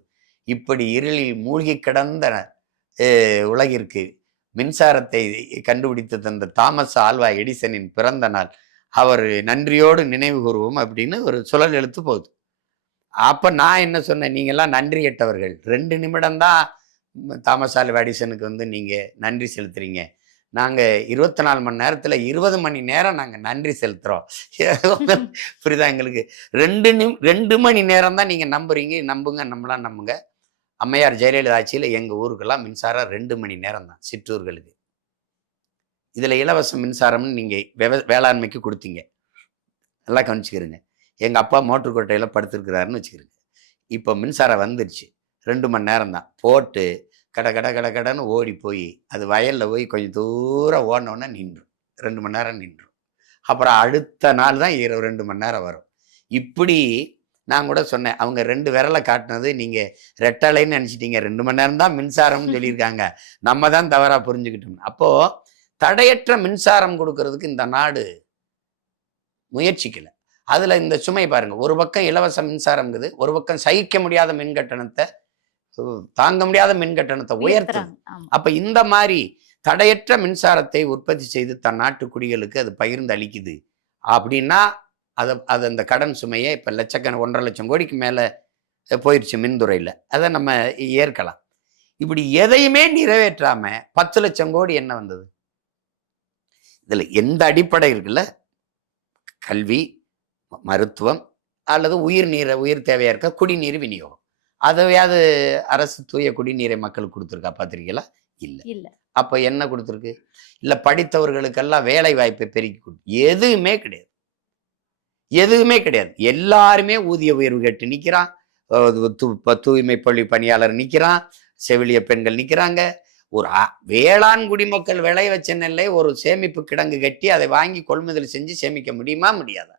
இப்படி இருளில் மூழ்கி கிடந்த உலகிற்கு மின்சாரத்தை கண்டுபிடித்து தந்த தாமஸ் ஆல்வா எடிசனின் பிறந்த நாள், அவர் நன்றியோடு நினைவு கூறுவோம் அப்படின்னு ஒரு சுழல் எழுத்து போகுது. அப்போ நான் என்ன சொன்னேன், நீங்கள்லாம் நன்றி கெட்டவர்கள். 2 நிமிடம்தான் தாமஸ் ஆல்வா எடிசனுக்கு நீங்கள் நன்றி செலுத்துறீங்க. நாங்கள் 24 மணி நேரத்தில் 20 மணி நேரம் நாங்கள் நன்றி செலுத்துகிறோம். புரியுதா எங்களுக்கு? 2 மணி நேரம் தான் நீங்கள் நம்புறீங்க. நம்புங்க, நம்பலாம் நம்புங்க. அம்மையார் ஜெயலலிதா ஆட்சியில் எங்கள் ஊருக்கெல்லாம் மின்சாரம் 2 மணி நேரம் தான், சிற்றூர்களுக்கு. இதில் இலவச மின்சாரம்னு நீங்கள் வேளாண்மைக்கு கொடுத்தீங்க. நல்லா கவனிச்சுக்கிறீங்க. எங்கள் அப்பா மோட்டர் கோட்டையில் படுத்துருக்கிறாருன்னு வச்சுக்கிறீங்க. இப்போ மின்சாரம் வந்துருச்சு, 2 மணி நேரம் தான். போட்டு கடன்னு ஓடி போய் அது வயலில் போய் கொஞ்சம் தூரம் ஓடினோன்னே நின்றும், 2 மணி நேரம் நின்றும். அப்புறம் அடுத்த நாள் தான் 2 மணி நேரம் வரும். இப்படி நான் கூட சொன்னேன், அவங்க 2 விரலை காட்டினது நீங்கள் ரெட்டலைன்னு நினச்சிட்டீங்க. 2 மணி நேரம் தான் மின்சாரம்னு சொல்லியிருக்காங்க, நம்ம தான் தவறாக புரிஞ்சுக்கிட்டோம். அப்போது தடையற்ற மின்சாரம் கொடுக்கறதுக்கு இந்த நாடு முயற்சிக்கலை. அதில் இந்த சுமை பாருங்க, ஒரு பக்கம் இலவச மின்சாரம்ங்குது, ஒரு பக்கம் சகிக்க முடியாத மின் கட்டணத்தை, தாங்க முடியாத மின் கட்டணத்தை உயர்த்தும். அப்ப இந்த மாதிரி தடையற்ற மின்சாரத்தை உற்பத்தி செய்து தன் நாட்டு குடிகளுக்கு அது பகிர்ந்து அளிக்குது அப்படின்னா அது அந்த கடன் சுமையை இப்ப 1.5 லட்சம் கோடிக்கு மேல போயிடுச்சு மின்துறையில. அதை நம்ம ஏற்கலாம். இப்படி எதையுமே நிறைவேற்றாம 10 லட்சம் கோடி என்ன வந்தது? இதுல எந்த அடிப்படை இருக்குல்ல, கல்வி, மருத்துவம் அல்லது உயிர் தேவையா இருக்க குடிநீர் விநியோகம், அதையாவது அரசு தூய குடிநீரை மக்களுக்கு கொடுத்துருக்கா பார்த்திருக்கீங்களா? இல்லை. அப்போ என்ன கொடுத்துருக்கு? இல்லை படித்தவர்களுக்கெல்லாம் வேலை வாய்ப்பை பெருக்கி எதுவுமே கிடையாது. எல்லாருமே ஊதிய உயர்வு கேட்டு நிற்கிறான். தூய்மை பள்ளி பணியாளர் நிற்கிறான், செவிலிய பெண்கள் நிற்கிறாங்க. ஒரு வேளாண் குடிமக்கள் விளைய வச்ச நெல்லை ஒரு சேமிப்பு கிடங்கு கட்டி அதை வாங்கி கொள்முதல் செஞ்சு சேமிக்க முடியுமா? முடியாதா?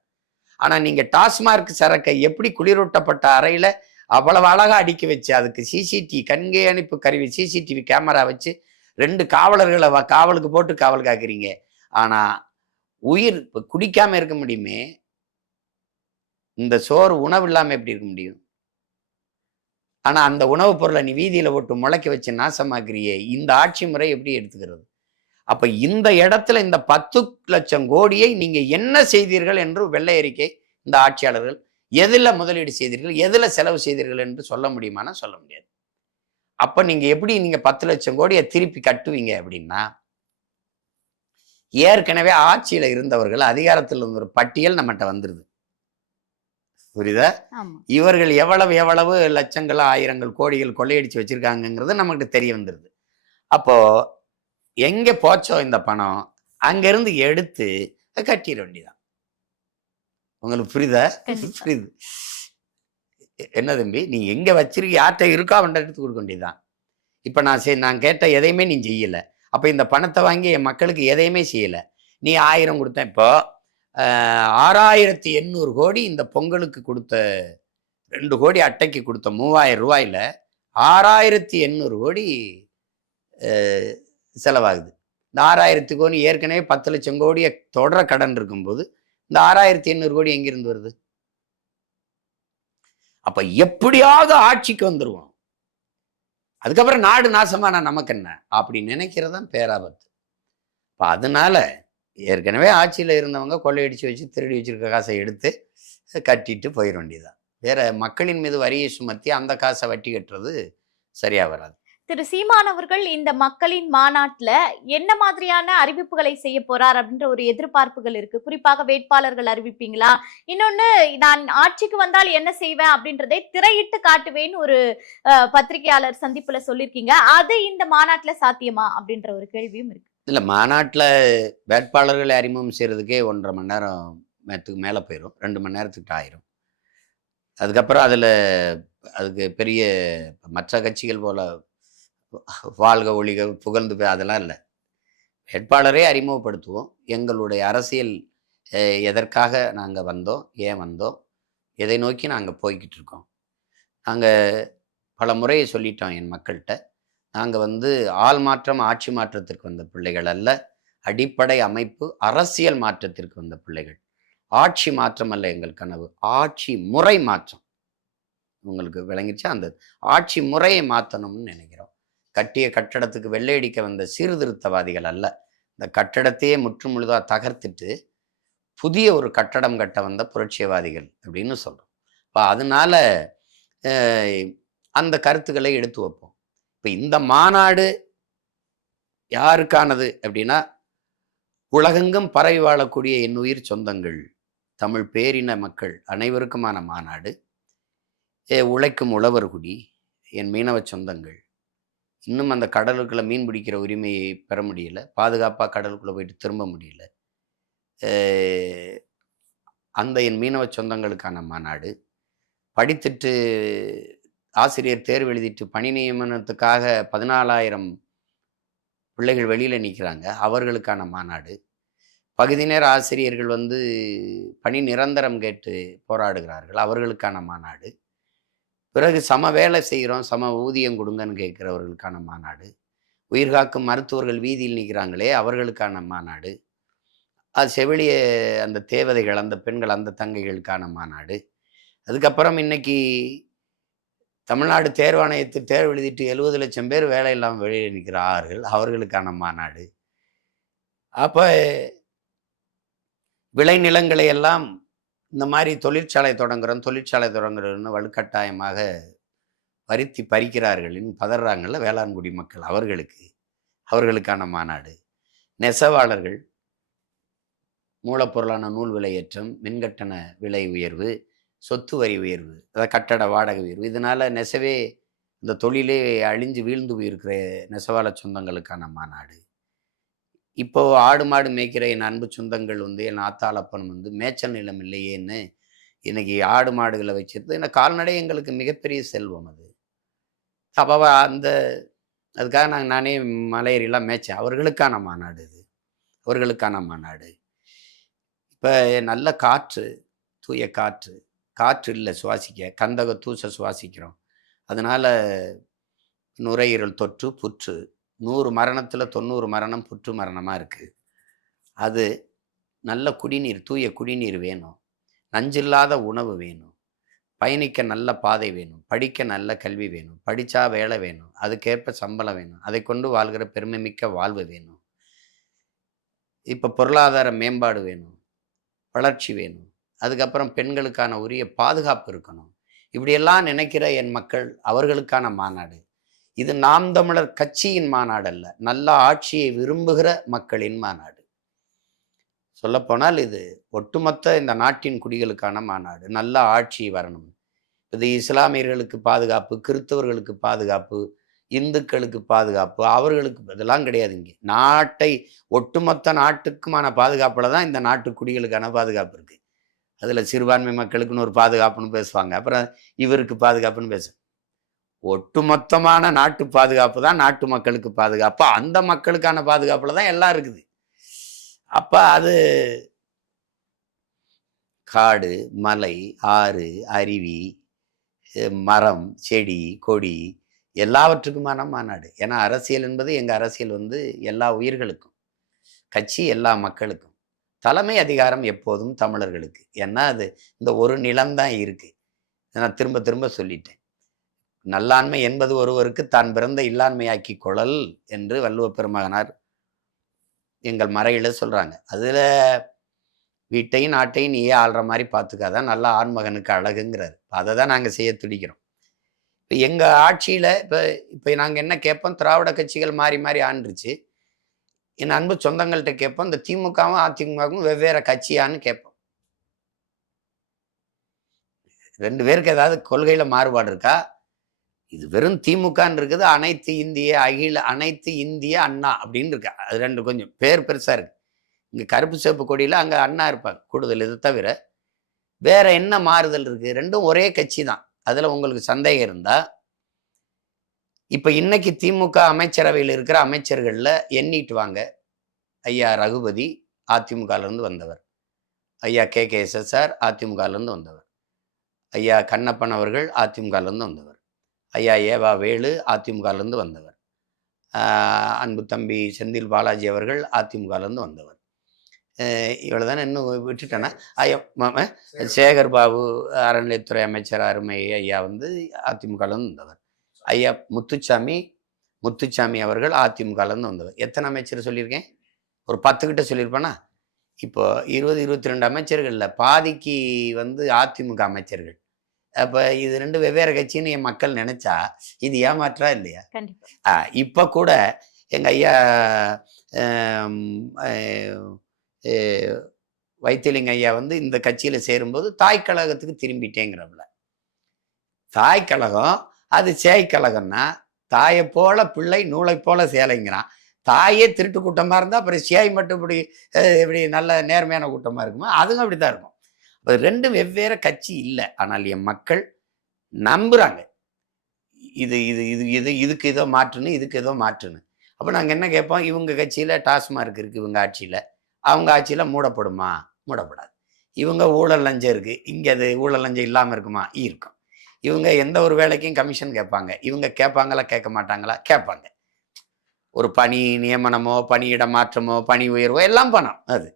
ஆனால் நீங்கள் டாஸ்மார்க் சரக்கை எப்படி குளிரூட்டப்பட்ட அறையில் அவ்வளவு அழகா அடுக்கி வச்சு அதுக்கு கண்காணிப்பு கருவி, சிசிடிவி கேமரா வச்சு 2 காவலர்களை காவலுக்கு போட்டு காவல் காக்குறீங்க. ஆனா உயிர் குடிக்காம இருக்க முடியுமே? இந்த சோறு உணவு இல்லாமல் எப்படி இருக்க முடியும்? ஆனா அந்த உணவுப் பொருளை நீ வீதியில போட்டு முளைக்க வச்சு நாசமாக்குறியே, இந்த ஆட்சி முறை எப்படி எடுத்துக்கிறது? அப்ப இந்த இடத்துல இந்த 10,00,000 கோடியை நீங்க என்ன செய்தீர்கள் என்று வெள்ளை அறிக்கை இந்த ஆட்சியாளர்கள் எதுல முதலீடு செய்தீர்கள், எதுல செலவு செய்தீர்கள் என்று சொல்ல முடியுமானா சொல்ல முடியாது. அப்ப நீங்க எப்படி நீங்க 10,00,000 கோடியை திருப்பி கட்டுவீங்க அப்படின்னா, ஏற்கனவே ஆட்சியில இருந்தவர்கள் அதிகாரத்தில் இருந்த ஒரு பட்டியல் நம்மகிட்ட வந்துருது. புரியுதா? ஆமா. இவர்கள் எவ்வளவு எவ்வளவு லட்சங்கள், ஆயிரங்கள், கோடிகள் கொள்ளையடிச்சு வச்சிருக்காங்கிறது நமக்கு தெரிய வந்துருது. அப்போ எங்க போச்சோ இந்த பணம், அங்கிருந்து எடுத்து கட்டிட வேண்டியதான். உங்களுக்கு புரியுதா? கண்டிப்பா. புரியுது. என்ன தம்பி, நீ எங்க வச்சிருக்க, யார்கிட்ட இருக்கோ அவன்கிட்ட எடுத்து கொடுக்க வேண்டியதுதான். இப்ப நான் கேட்ட எதையுமே நீ செய்யல. அப்ப இந்த பணத்தை வாங்கி என் மக்களுக்கு எதையுமே செய்யல. நீ 1000 கொடுத்த. இப்போ 6800 கோடி இந்த பொங்கலுக்கு கொடுத்த, 2 கோடி அட்டைக்கு கொடுத்த 3000 ரூபாயில 6800 கோடி செலவாகுது. இந்த 6000 கோடி ஏற்கனவே 10,00,000 கோடியை தொடர கடன் இருக்கும்போது இந்த 6800 கோடி எங்கிருந்து வருது? அப்ப எப்படியாவது ஆட்சிக்கு வந்துருவோம், அதுக்கப்புறம் நாடு நாசமான நமக்கு என்ன அப்படி நினைக்கிறதான் பேராபத்து. அப்ப அதனால ஏற்கனவே ஆட்சியில இருந்தவங்க கொள்ளையடிச்சு வச்சு திருடி வச்சிருக்க காசை எடுத்து கட்டிட்டு போயிட வேண்டியதுதான். வேற மக்களின் மீது வரியை சுமத்தி அந்த காசை வட்டி கட்டுறது சரியா வராது. திரு சீமான் அவர்கள் இந்த மக்களின் மாநாட்டுல என்ன மாதிரியான அறிவிப்புகளை செய்ய போறார் அப்படின்ற ஒரு எதிர்பார்ப்புகள் இருக்கு. குறிப்பாக வேட்பாளர்கள் அறிவிப்பீங்களா? இன்னொன்னு, நான் ஆட்சிக்கு வந்தால் என்ன செய்வேன் அப்படின்றதை திரையிட்டு காட்டுவேன்னு ஒரு பத்திரிகையாளர் சந்திப்புல சொல்லியிருக்கீங்க. அது இந்த மாநாட்டுல சாத்தியமா அப்படின்ற ஒரு கேள்வியும் இருக்கு. இல்ல, மாநாட்டில் வேட்பாளர்களை அறிமுகம் செய்யறதுக்கே 1.5 மணி நேரத்துக்கு மேலே போயிடும். 2 மணி நேரத்துக்கிட்ட ஆயிரும். அதுக்கப்புறம் அதுக்கு பெரிய மற்ற கட்சிகள் போல வாழ்க ஒழிக புகழ்ந்து அதெல்லாம் இல்லை. வேட்பாளரே அறிமுகப்படுத்துவோம். எங்களுடைய அரசியல் எதற்காக நாங்கள் வந்தோம், ஏன் வந்தோம், எதை நோக்கி நாங்கள் போய்கிட்டு இருக்கோம். நாங்கள் பல முறையை சொல்லிட்டோம் என் மக்கள்கிட்ட. நாங்கள் ஆள் மாற்றம் ஆட்சி மாற்றத்திற்கு வந்த பிள்ளைகள் அல்ல, அடிப்படை அமைப்பு அரசியல் மாற்றத்திற்கு வந்த பிள்ளைகள். ஆட்சி மாற்றம் அல்ல எங்கள் கனவு, ஆட்சி முறை மாற்றம். உங்களுக்கு விளங்கிடுச்சா? அந்த ஆட்சி முறையை மாற்றணும்னு நினைக்கிறோம். கட்டிய கட்டடத்துக்கு வெள்ளையடிக்க வந்த சீர்திருத்தவாதிகள் அல்ல, இந்த கட்டடத்தையே முற்றுமுழுதாக தகர்த்துட்டு புதிய ஒரு கட்டடம் கட்ட வந்த புரட்சியவாதிகள் அப்படின்னு சொல்றோம். இப்போ அதனால அந்த கருத்துக்களை எடுத்து வைப்போம். இப்போ இந்த மாநாடு யாருக்கானது அப்படின்னா, உலகெங்கும் பரவி வாழக்கூடிய என் உயிர் சொந்தங்கள், தமிழ் பேரின மக்கள் அனைவருக்குமான மாநாடு. உழைக்கும் உழவர்குடி, என் மீனவ சொந்தங்கள், இன்னும் அந்த கடலுக்குள்ள மீன் பிடிக்கிற உரிமையை பெற முடியல, பாதுகாப்பாக கடலுக்குள்ள போயிட்டு திரும்ப முடியல, அந்த என் மீனவ சொந்தங்களுக்கான மாநாடு. படித்துட்டு ஆசிரியர் தேர்வு எழுதிட்டு பணி நியமனத்துக்காக 14,000 பிள்ளைகள் வெளியில நிற்கிறாங்க, அவர்களுக்கான மாநாடு. பகுதி நேர ஆசிரியர்கள் பணி நிரந்தரம் கேட்டு போராடுகிறார்கள், அவர்களுக்கான மாநாடு. பிறகு சம வேலை செய்கிறோம், சம ஊதியம் கொடுங்கன்னு கேட்கிறவர்களுக்கான மாநாடு. உயிர்காக்கும் மருத்துவர்கள் வீதியில் நிற்கிறாங்களே, அவர்களுக்கான மாநாடு. அது செவிலிய அந்த தேவதைகள், அந்த பெண்கள், அந்த தங்கைகளுக்கான மாநாடு. அதுக்கப்புறம் இன்னைக்கு தமிழ்நாடு தேர்வாணையத்து தேர்வு எழுதிட்டு 70 லட்சம் பேர் வேலை இல்லாமல் வெளியே நிற்கிறார்கள், அவர்களுக்கான மாநாடு. அப்போ விளைநிலங்களை எல்லாம் இந்த மாதிரி தொழிற்சாலை தொடங்குறோம்னு வலுக்கட்டாயமாக பறித்து பறிக்கிறார்கள்னு பதறாங்கல்ல வேளாண்குடி மக்கள், அவர்களுக்கான மாநாடு. நெசவாளர்கள், மூலப்பொருளான நூல் விலையேற்றம், மின்கட்டண விலை உயர்வு, சொத்து வரி உயர்வு, அதாவது கட்டட வாடகை உயர்வு, இதனால நெசவே இந்த தொழிலே அழிஞ்சு வீழ்ந்து போயிருக்கிற நெசவாள சொந்தங்களுக்கான மாநாடு. இப்போ ஆடு மாடு மேய்க்கிற என் அன்பு சொந்தங்கள் என் ஆத்தாளப்பன் மேய்ச்சல் நிலம் இல்லையேன்னு இன்னைக்கு ஆடு மாடுகளை வச்சிருந்து, இந்த கால்நடை எங்களுக்கு மிகப்பெரிய செல்வம். அது அப்போ அதுக்காக நானே மலையேறிலாம் மேய்ச்சேன். அவர்களுக்கான மாநாடு இது, அவர்களுக்கான மாநாடு. இப்போ நல்ல காற்று, தூய காற்று இல்லை சுவாசிக்க, கந்தக தூச சுவாசிக்கிறோம். அதனால நுரையீரல் தொற்று, புற்று, 100 மரணத்தில் 90 மரணம் புற்று மரணமாக இருக்குது. அது நல்ல குடிநீர், தூய குடிநீர் வேணும். நஞ்சில்லாத உணவு வேணும், பயணிக்க நல்ல பாதை வேணும், படிக்க நல்ல கல்வி வேணும், படித்தா வேலை வேணும், அதுக்கேற்ப சம்பளம் வேணும், அதை கொண்டு வாழ்கிற பெருமைமிக்க வாழ்வு வேணும், இப்போ பொருளாதார மேம்பாடு வேணும், வளர்ச்சி வேணும், அதுக்கப்புறம் பெண்களுக்கான உரிய பாதுகாப்பு இருக்கணும். இப்படியெல்லாம் நினைக்கிற என் மக்கள், அவர்களுக்கான மாநாடு இது. நாம் தமிழர் கட்சியின் மாநாடு அல்ல, நல்ல ஆட்சியை விரும்புகிற மக்களின் மாநாடு. சொல்லப்போனால் இது ஒட்டுமொத்த இந்த நாட்டின் குடிகளுக்கான மாநாடு. நல்ல ஆட்சி வரணும். இது இஸ்லாமியர்களுக்கு பாதுகாப்பு, கிறிஸ்தவர்களுக்கு பாதுகாப்பு, இந்துக்களுக்கு பாதுகாப்பு, அவர்களுக்கு இதெல்லாம் கிடையாது. இங்கே நாட்டை ஒட்டுமொத்த நாட்டுக்குமான பாதுகாப்பில் தான் இந்த நாட்டு குடிகளுக்கான பாதுகாப்பு இருக்குது. அதில் சிறுபான்மை மக்களுக்குன்னு ஒரு பாதுகாப்புன்னு பேசுவாங்க, அப்புறம் இவருக்கு பாதுகாப்புன்னு பேசுவாங்க. ஒட்டுமொத்தமான நாட்டு பாதுகாப்பு தான் நாட்டு மக்களுக்கு பாதுகாப்பு. அந்த மக்களுக்கான பாதுகாப்புல தான் எல்லாம் இருக்குது. அப்ப அது காடு, மலை, ஆறு, அருவி, மரம், செடி, கொடி எல்லாவற்றுக்குமான மாநாடு. ஏன்னா அரசியல் என்பது, எங்க அரசியல் எல்லா உயிர்களுக்கும், கட்சி எல்லா மக்களுக்கும், தலைமை அதிகாரம் எப்போதும் தமிழர்களுக்கு. ஏன்னா அது இந்த ஒரு நிலம்தான் இருக்கு. நான் திரும்ப திரும்ப சொல்லிட்டேன். நல்லாண்மை என்பது ஒருவருக்கு தான் பிறந்த இல்லாண்மையாக்கி கொள்ளல் என்று வள்ளுவ பெருமகனார் எங்கள் மறையில சொல்றாங்க. அதுல வீட்டையும் நாட்டையும் நீயே ஆள்ற மாதிரி பார்த்துக்காதான் நல்ல ஆண்மகனுக்கு அழகுங்கிறாரு. அதை தான் நாங்கள் செய்ய துடிக்கிறோம். இப்போ எங்க ஆட்சியில இப்போ நாங்கள் என்ன கேட்போம், திராவிட கட்சிகள் மாறி மாறி ஆண்டுருச்சு. என் அன்பு சொந்தங்கள்கிட்ட கேட்போம், இந்த திமுகவும் அதிமுகவும் வெவ்வேறு கட்சியான்னு கேட்போம். ரெண்டு பேருக்கு ஏதாவது கொள்கையில மாறுபாடு இருக்கா? இது வெறும் திமுகன்னு இருக்குது, அனைத்து இந்திய அண்ணா அப்படின்னு இருக்கு. அது ரெண்டு கொஞ்சம் பேர் பெருசா இருக்கு. இங்க கருப்பு சிவப்பு கொடியில அங்க அண்ணா இருப்பாங்க கூடுதல். இதை தவிர வேற என்ன மாறுதல் இருக்கு? ரெண்டும் ஒரே கட்சி தான். அதுல உங்களுக்கு சந்தேகம் இருந்தா, இப்ப இன்னைக்கு திமுக அமைச்சரவையில் இருக்கிற அமைச்சர்கள்ல எண்ணிட்டு வாங்க. ஐயா ரகுபதி அதிமுகல இருந்து வந்தவர், ஐயா KKSSR அதிமுகல இருந்து வந்தவர், ஐயா கண்ணப்பன் அவர்கள் அதிமுகல இருந்து வந்தவர், ஐயா ஏவா வேலு அதிமுகலேருந்து வந்தவர், அன்பு தம்பி செந்தில் பாலாஜி அவர்கள் அதிமுகலேருந்து வந்தவர். இவ்வளோ தானே, இன்னும் விட்டுட்டேன்னா ஐயா சேகர் பாபு அறநிலையத்துறை அமைச்சர் அருமை ஐயா அதிமுகலேருந்து வந்தவர், ஐயா முத்துச்சாமி அவர்கள் அதிமுகலேருந்து வந்தவர். எத்தனை அமைச்சர் சொல்லியிருக்கேன்? ஒரு 10 கிட்ட சொல்லியிருப்பேனா? இப்போ 20-22 அமைச்சர்களில் பாதிக்கு அதிமுக அமைச்சர்கள். அப்ப இது ரெண்டு வெவ்வேறு கட்சின்னு என் மக்கள் நினைச்சா இது ஏமாற்றா இல்லையா? இப்ப கூட எங்க ஐயா வைத்திலிங்க ஐயா இந்த கட்சியில சேரும்போது தாய் கழகத்துக்கு திரும்பிட்டேங்கிறவள. தாய் கழகம் அது சேய் கழகம்னா, தாயை போல பிள்ளை நூலை போல சேலைங்கிறான். தாயே திருட்டு கூட்டமா இருந்தா அப்புறம் சேய் மட்டும் இப்படி நல்ல நேர்மையான கூட்டமா இருக்குமா? அதுவும் அப்படித்தான் இருக்கும். ரெண்டும் வெவ்வேறு கட்சி இல்லை. ஆனால் என் மக்கள் நம்புறாங்க இதுக்கு ஏதோ மாற்றுன்னு, இதுக்கு ஏதோ மாற்றுன்னு. அப்போ நாங்கள் என்ன கேட்போம், இவங்க கட்சியில் டாஸ்மார்க் இருக்குது, இவங்க ஆட்சியில், அவங்க ஆட்சியில் மூடப்படுமா? மூடப்படாது. இவங்க ஊழல் லஞ்சம் இருக்குது, இங்கே அது ஊழல் லஞ்சம் இல்லாமல் இருக்குமா? இருக்கும். இவங்க எந்த ஒரு வேலைக்கும் கமிஷன் கேட்பாங்க, இவங்க கேட்பாங்களா கேட்க மாட்டாங்களா? கேட்பாங்க. ஒரு பணி நியமனமோ பணியிட மாற்றமோ பணி உயர்வோ எல்லாம் பணம். அது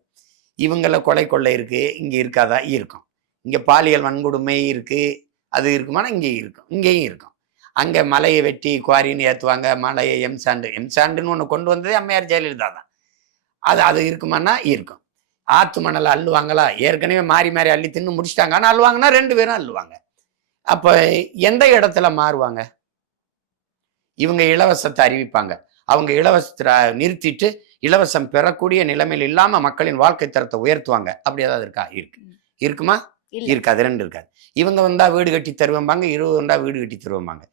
இவங்கள கொலை கொள்ளை இருக்கு, இங்கே இருக்காதா? இருக்கும். இங்கே பாலியல் வன்கொடுமை இருக்கு, அது இருக்குமானா இங்கேயும் இருக்கும், இங்கேயும் இருக்கும். அங்கே மலையை வெட்டி குவாரின்னு ஏற்றுவாங்க, மலையை எம்சாண்டுன்னு ஒன்று கொண்டு வந்ததே அம்மையார் ஜெயலலிதா தான். அது இருக்குமானா இருக்கும். ஆத்து மணலை அள்ளுவாங்களா? ஏற்கனவே மாறி மாறி அள்ளி தின்னு முடிச்சிட்டாங்க. ஆனால் அள்ளுவாங்கன்னா 2 பேரும் அள்ளுவாங்க. அப்போ எந்த இடத்துல மாறுவாங்க? இவங்க இலவசத்தை அறிவிப்பாங்க, அவங்க இலவசத்தை நிறுத்திட்டு இலவசம் பெறக்கூடிய நிலைமையில் இல்லாம மக்களின் வாழ்க்கை தரத்தை உயர்த்துவாங்க. அப்படி ஏதாவது இருக்கா? இருக்குமா? இருக்காது. 2 இருக்காது. இவங்க வந்தா வீடு கட்டி தருவாங்க, 20 வந்தா வீடு கட்டி தருவாங்க.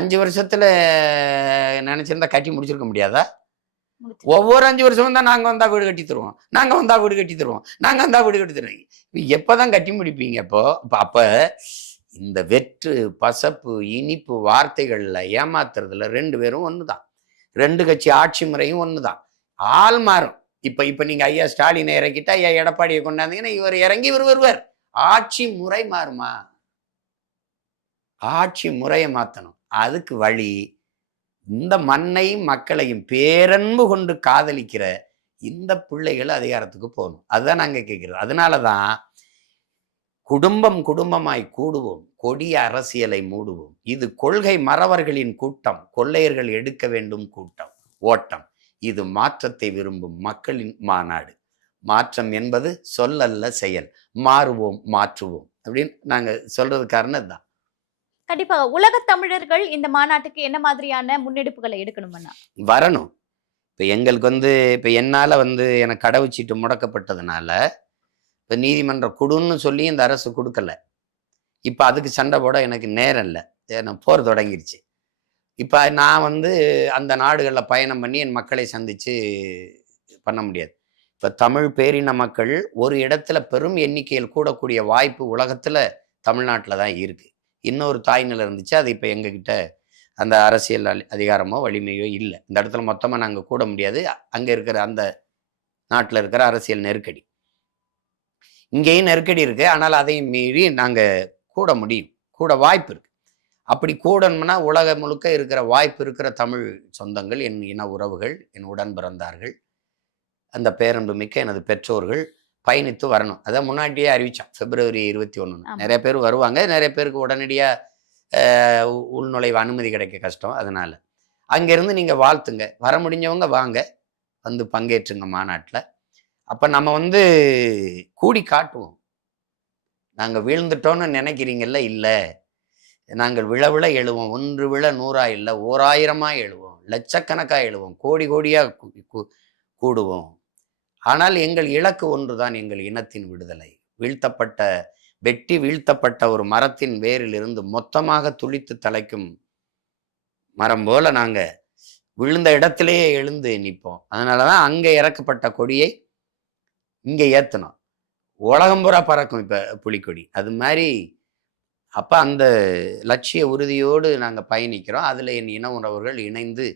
5 வருஷத்துல நினைச்சிருந்தா கட்டி முடிச்சிருக்க முடியாதா? ஒவ்வொரு 5 வருஷமும் தான் நாங்க வந்தா வீடு கட்டி தருவோம், நாங்க வந்தா வீடு கட்டி தருவோம், நாங்க வந்தா வீடு கட்டி தருவோம். எப்பதான் கட்டி முடிப்பீங்க? அப்ப இந்த வெற்று பசப்பு இனிப்பு வார்த்தைகள்ல ஏமாத்துறதுல 2 பேரும் ஒண்ணுதான். 2 கட்சி ஆட்சி முறையும் ஒண்ணுதான். ஆள் மாறும். இப்ப நீங்க ஐயா ஸ்டாலினை இறக்கிட்டா ஐயா எடப்பாடியை கொண்டாந்தீங்கன்னா இவர் இறங்கி இவர் வருவார். ஆட்சி முறை மாறுமா? ஆட்சி முறையை மாத்தணும். அதுக்கு வழி இந்த மண்ணையும் மக்களையும் பேரன்பு கொண்டு காதலிக்கிற இந்த பிள்ளைகள் அதிகாரத்துக்கு போகணும். அதுதான் நாங்க கேட்கிறோம். அதனாலதான் குடும்பம் குடும்பமாய் கூடுவோம், கொடிய அரசியலை மூடுவோம். இது கொள்கை மறவர்களின் கூட்டம், கொள்ளையர்கள் எடுக்க வேண்டும் கூட்டம் ஓட்டம். இது மாற்றத்தை விரும்பும் மக்களின் மாநாடு. மாற்றம் என்பது சொல்லல்ல செயல். மாறுவோம் மாற்றுவோம் அப்படின்னு நாங்க சொல்றது காரணம் இதுதான். கண்டிப்பா உலகத் தமிழர்கள் இந்த மாநாட்டுக்கு என்ன மாதிரியான முன்னெடுப்புகளை எடுக்கணும்னா? வரணும். இப்ப எங்களுக்கு இப்ப என்னால எனக்கு கடவுச்சீட்டு முடக்கப்பட்டதுனால இப்ப நீதிமன்றம் கொடுன்னு சொல்லி இந்த அரசு கொடுக்கல. இப்ப அதுக்கு சண்டை போட எனக்கு நேரம் இல்லை. போர் தொடங்கிருச்சு. இப்ப நான் அந்த நாடுகள்ல பயணம் பண்ணி என் மக்களை சந்திச்சு பண்ண முடியாது. இப்ப தமிழ் பேரின மக்கள் ஒரு இடத்துல பெரும் எண்ணிக்கையில் கூடக்கூடிய வாய்ப்பு உலகத்துல தமிழ்நாட்டில் தான் இருக்கு. இன்னொரு தாய்நிலை இருந்துச்சு, அது இப்ப எங்ககிட்ட அந்த அரசியல் அதிகாரமோ வலிமையோ இல்லை. இந்த இடத்துல மொத்தமா நாங்க கூட முடியாது. அங்க இருக்கிற அந்த நாட்டில் இருக்கிற அரசியல் நெருக்கடி, இங்கேயும் நெருக்கடி இருக்கு. ஆனால் அதையும் மீறி நாங்க கூட முடியும், கூட வாய்ப்பு இருக்கு. அப்படி கூடணும்னா உலகம் முழுக்க இருக்கிற வாய்ப்பு இருக்கிற தமிழ் சொந்தங்கள், என் இன உறவுகள், என் உடன் பிறந்தார்கள், அந்த பேரன்பு மிக்க எனது பெற்றோர்கள் பயணித்து வரணும். அதை முன்னாடியே அறிவிச்சோம். February 21. நிறைய பேர் வருவாங்க. நிறைய பேருக்கு உடனடியா உள்நுழைவு அனுமதி கிடைக்க கஷ்டம். அதனால அங்கிருந்து நீங்க வாழ்த்துங்க. வர முடிஞ்சவங்க வாங்க, பங்கேற்றுங்க மாநாட்டில். அப்ப நம்ம கூடி காட்டுவோம். நாங்க வீழ்ந்துட்டோம்னு நினைக்கிறீங்கல்ல, இல்லை. நாங்கள் விழ விழ எழுவோம். 1 விழ 100 இல்லை, 1000 எழுவோம், லட்சக்கணக்கா எழுவோம், கோடி கோடியா கூடுவோம். ஆனால் எங்கள் இலக்கு ஒன்றுதான், எங்கள் இனத்தின் விடுதலை. வெட்டி வீழ்த்தப்பட்ட ஒரு மரத்தின் வேரிலிருந்து மொத்தமாக துளித்து தலைக்கும் மரம் போல நாங்க விழுந்த இடத்திலேயே எழுந்து நிற்போம். அதனாலதான் அங்க இறக்கப்பட்ட கொடியை இங்க ஏத்தணும். உலகம் பூரா பறக்கும் இப்ப புலிக்கொடி. அது மாதிரி அப்ப அந்த லட்சிய உறுதியோடு நாங்க பயணிக்கிறோம். அதுல என் இன உறவுகள் இணைந்து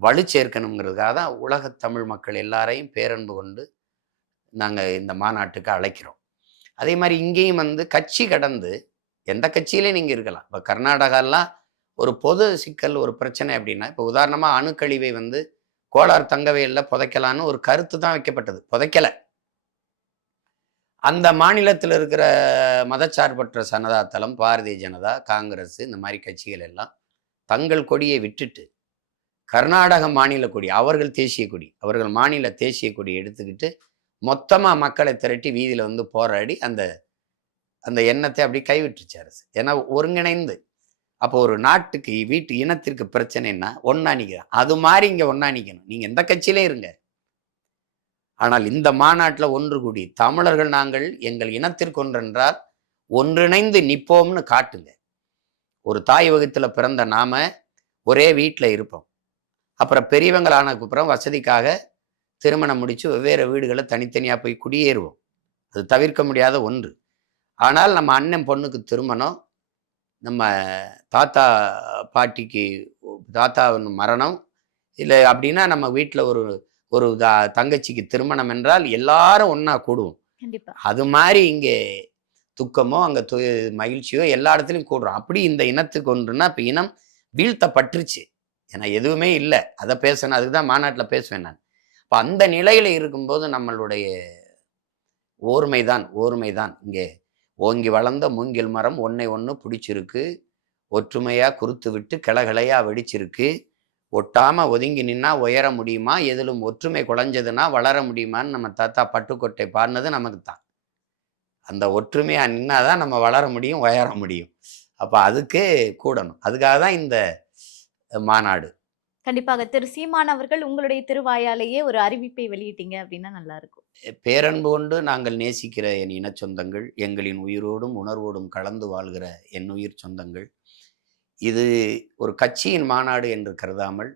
வலு சேர்க்கணுங்கிறதுக்காக தான் உலக தமிழ் மக்கள் எல்லாரையும் பேரன்பு கொண்டு நாங்க இந்த மாநாட்டுக்கு அழைக்கிறோம். அதே மாதிரி இங்கேயும் கட்சி கடந்து எந்த கட்சியிலே நீங்க இருக்கலாம். இப்ப கர்நாடகாலாம் ஒரு பொது சிக்கல், ஒரு பிரச்சனை அப்படின்னா, இப்ப உதாரணமா அணுக்கழிவை கோலார் தங்கவேல்ல புதைக்கலான்னு ஒரு கருத்து தான் வைக்கப்பட்டது. புதைக்கல. அந்த மாநிலத்தில் இருக்கிற மதச்சார்பற்ற ஜனதா தளம், பாரதிய ஜனதா, காங்கிரஸ், இந்த மாதிரி கட்சிகள் எல்லாம் தங்கள் கொடியை விட்டுட்டு கர்நாடக மாநில கொடி, அவர்கள் தேசிய கொடி, அவர்கள் மாநில தேசிய கொடி எடுத்துக்கிட்டு மொத்தமா மக்களை திரட்டி வீதியில போராடி அந்த அந்த எண்ணத்தை அப்படி கைவிட்டுருச்சு அரசு. ஏன்னா ஒருங்கிணைந்து, அப்போ ஒரு நாட்டுக்கு வீட்டு இனத்திற்கு பிரச்சனைன்னா ஒன்னா நிற்கிறான். அது மாதிரி இங்க ஒன்னா நிற்கணும். நீங்க எந்த கட்சியிலே இருங்க, ஆனால் இந்த மாநாட்டில் ஒன்று கூடி தமிழர்கள் நாங்கள் எங்கள் இனத்திற்கு ஒன்றென்றால் ஒன்றிணைந்து நிற்போம்னு காட்டுங்க. ஒரு தாய் வகுத்துல பிறந்த நாம ஒரே வீட்டில் இருப்போம். அப்புறம் பெரியவங்கள் ஆனதுக்கு அப்புறம் வசதிக்காக திருமணம் முடிச்சு வெவ்வேறு வீடுகளை தனித்தனியா போய் குடியேறுவோம். அது தவிர்க்க முடியாத ஒன்று. ஆனால் நம்ம அண்ணன் பொண்ணுக்கு திருமணம், நம்ம தாத்தா பாட்டிக்கு மரணம் இல்லை அப்படின்னா, நம்ம வீட்டில் ஒரு தங்கச்சிக்கு திருமணம் என்றால் எல்லாரும் ஒன்னா கூடுவோம். அது மாதிரி இங்கே துக்கமோ அங்க மகிழ்ச்சியோ எல்லா இடத்துலையும் கூடுறோம். அப்படி இந்த இனத்துக்கு ஒன்றுனா இப்ப இனம் வீழ்த்தப்பட்டுருச்சு. ஏன்னா எதுவுமே இல்லை. அதை பேசணும், அதுக்குதான் மாநாட்டில் பேசுவேன் நான். இப்போ அந்த நிலையில இருக்கும்போது நம்மளுடைய ஓர்மைதான் இங்கே ஓங்கி வளர்ந்த மூங்கில் மரம் ஒன்னை ஒன்று பிடிச்சிருக்கு, ஒற்றுமையா குறுத்து விட்டு கிளகிளையா வெடிச்சிருக்கு, ஒட்டாம ஒதுங்கி நின்னா உயர முடியுமா, எதிலும் ஒற்றுமை குலைஞ்சதுன்னா வளர முடியுமான்னு நம்ம தாத்தா பட்டுக்கோட்டை பாடினது நமக்கு தான். அந்த ஒற்றுமையா நின்னாதான் நம்ம வளர முடியும், உயர முடியும். அப்ப அதுக்கு கூடணும். அதுக்காக தான் இந்த மாநாடு. கண்டிப்பாக திரு சீமான் அவர்கள் உங்களுடைய திருவாயாலேயே ஒரு அறிவிப்பை வெளியிட்டீங்க அப்படின்னா நல்லா இருக்கும். பேரன்பு கொண்டு நாங்கள் நேசிக்கிற என் இன சொந்தங்கள், எங்களின் உயிரோடும் உணர்வோடும் கலந்து வாழ்கிற என் உயிர் சொந்தங்கள், இது ஒரு கட்சியின் மாநாடு என்று கருதாமல்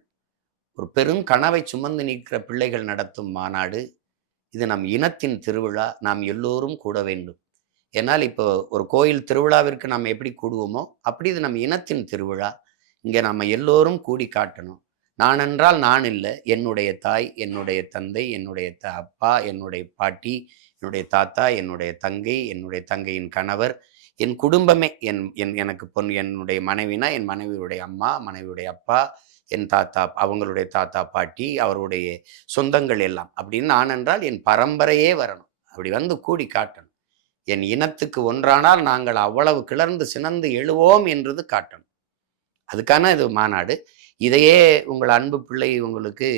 ஒரு பெரும் கனவை சுமந்து நிற்கிற பிள்ளைகள் நடத்தும் மாநாடு. இது நம் இனத்தின் திருவிழா. நாம் எல்லோரும் கூட வேண்டும். ஏன்னால் இப்போ ஒரு கோயில் திருவிழாவிற்கு நாம் எப்படி கூடுவோமோ அப்படி இது நம் இனத்தின் திருவிழா. இங்கே நம்ம எல்லோரும் கூடி காட்டணும். நான் என்றால் நான் இல்லை, என்னுடைய தாய், என்னுடைய தந்தை, என்னுடைய அப்பா, என்னுடைய பாட்டி, என்னுடைய தாத்தா, என்னுடைய தங்கை, என்னுடைய தங்கையின் கணவர், என் குடும்பமே, எனக்கு என்னுடைய மனைவினா என் மனைவியுடைய அம்மா, மனைவியுடைய அப்பா, என் தாத்தா, அவங்களுடைய தாத்தா பாட்டி, அவருடைய சொந்தங்கள் எல்லாம். அப்படின்னு நான் என்றால் என் பரம்பரையே வரணும். அப்படி கூடி காட்டணும். என் இனத்துக்கு ஒன்றானால் நாங்கள் அவ்வளவு கிளர்ந்து சினந்து எழுவோம் என்றது காட்டணும். அதுக்கான இது மாநாடு. இதையே உங்கள் அன்பு பிள்ளை உங்களுக்கு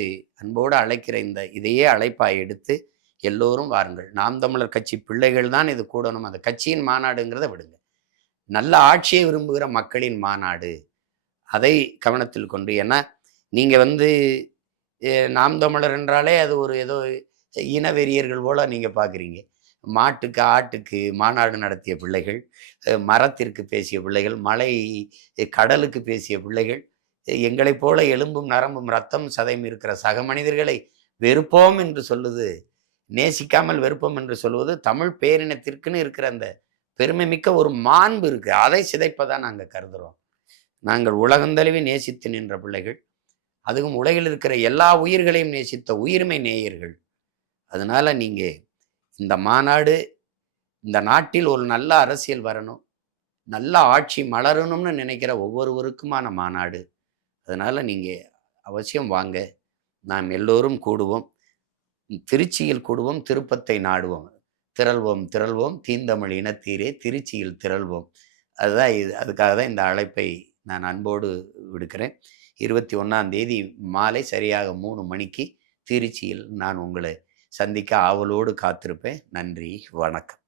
அன்போடு அழைக்கிற இதையே அழைப்பாய் எடுத்து எல்லோரும் வாருங்கள். நாம் தமிழர் கட்சி பிள்ளைகள் தான் இது கூடணும். அந்த கட்சியின் மாநாடுங்கிறத விடுங்க. நல்ல ஆட்சியை விரும்புகிற மக்களின் மாநாடு, அதை கவனத்தில் கொண்டு. ஏன்னா நீங்கள் நாம் தமிழர் என்றாலே அது ஒரு ஏதோ இனவெறியர்கள் போல நீங்கள் பார்க்குறீங்க. மாட்டுக்கு ஆட்டுக்கு மாநாடு நடத்திய பிள்ளைகள், மரத்திற்கு பேசிய பிள்ளைகள், மலை கடலுக்கு பேசிய பிள்ளைகள், எங்களைப் போல எலும்பும் நரம்பும் ரத்தம் சதையும் இருக்கிற சக மனிதர்களை வெறுப்போம் என்று சொல்லுது, நேசிக்காமல் வெறுப்போம் என்று சொல்வது தமிழ் பேரினத்திற்குன்னு இருக்கிற அந்த பெருமை மிக்க ஒரு மாண்பு இருக்கு. அதை சிதைப்பதான் நாங்கள் கருதுகிறோம். நாங்கள் உலகந்தழுவி நேசித்து நின்ற பிள்ளைகள், அதுவும் உலகில் இருக்கிற எல்லா உயிர்களையும் நேசித்த உயிர்மை நேயர்கள். அதனால நீங்க இந்த மாநாடு, இந்த நாட்டில் ஒரு நல்ல அரசியல் வரணும், நல்ல ஆட்சி மலரணும்னு நினைக்கிற ஒவ்வொருவருக்குமான மாநாடு. அதனால நீங்க அவசியம் வாங்க. நாம் எல்லோரும் கூடுவோம், திருச்சியில் கூடுவோம், திருப்பத்தை நாடுவோம். திரள்வோம் திரள்வோம் தீந்தமிழ் இனத்தீரே திருச்சியில் திரள்வோம். அதுதான் இது. அதுக்காக தான் இந்த அழைப்பை நான் அன்போடு விடுக்கிறேன். 21ஆம் தேதி மாலை சரியாக 3 மணிக்கு திருச்சியில் நான் உங்களை சந்திக்க ஆவலோடு காத்திருப்பேன். நன்றி, வணக்கம்.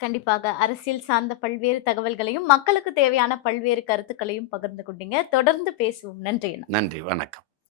கண்டிப்பாக அரசியல் சார்ந்த பல்வேறு தகவல்களையும் மக்களுக்கு தேவையான பல்வேறு கருத்துக்களையும் பகிர்ந்து கொண்டீங்க. தொடர்ந்து பேசுவோம். நன்றி. நன்றி, வணக்கம்.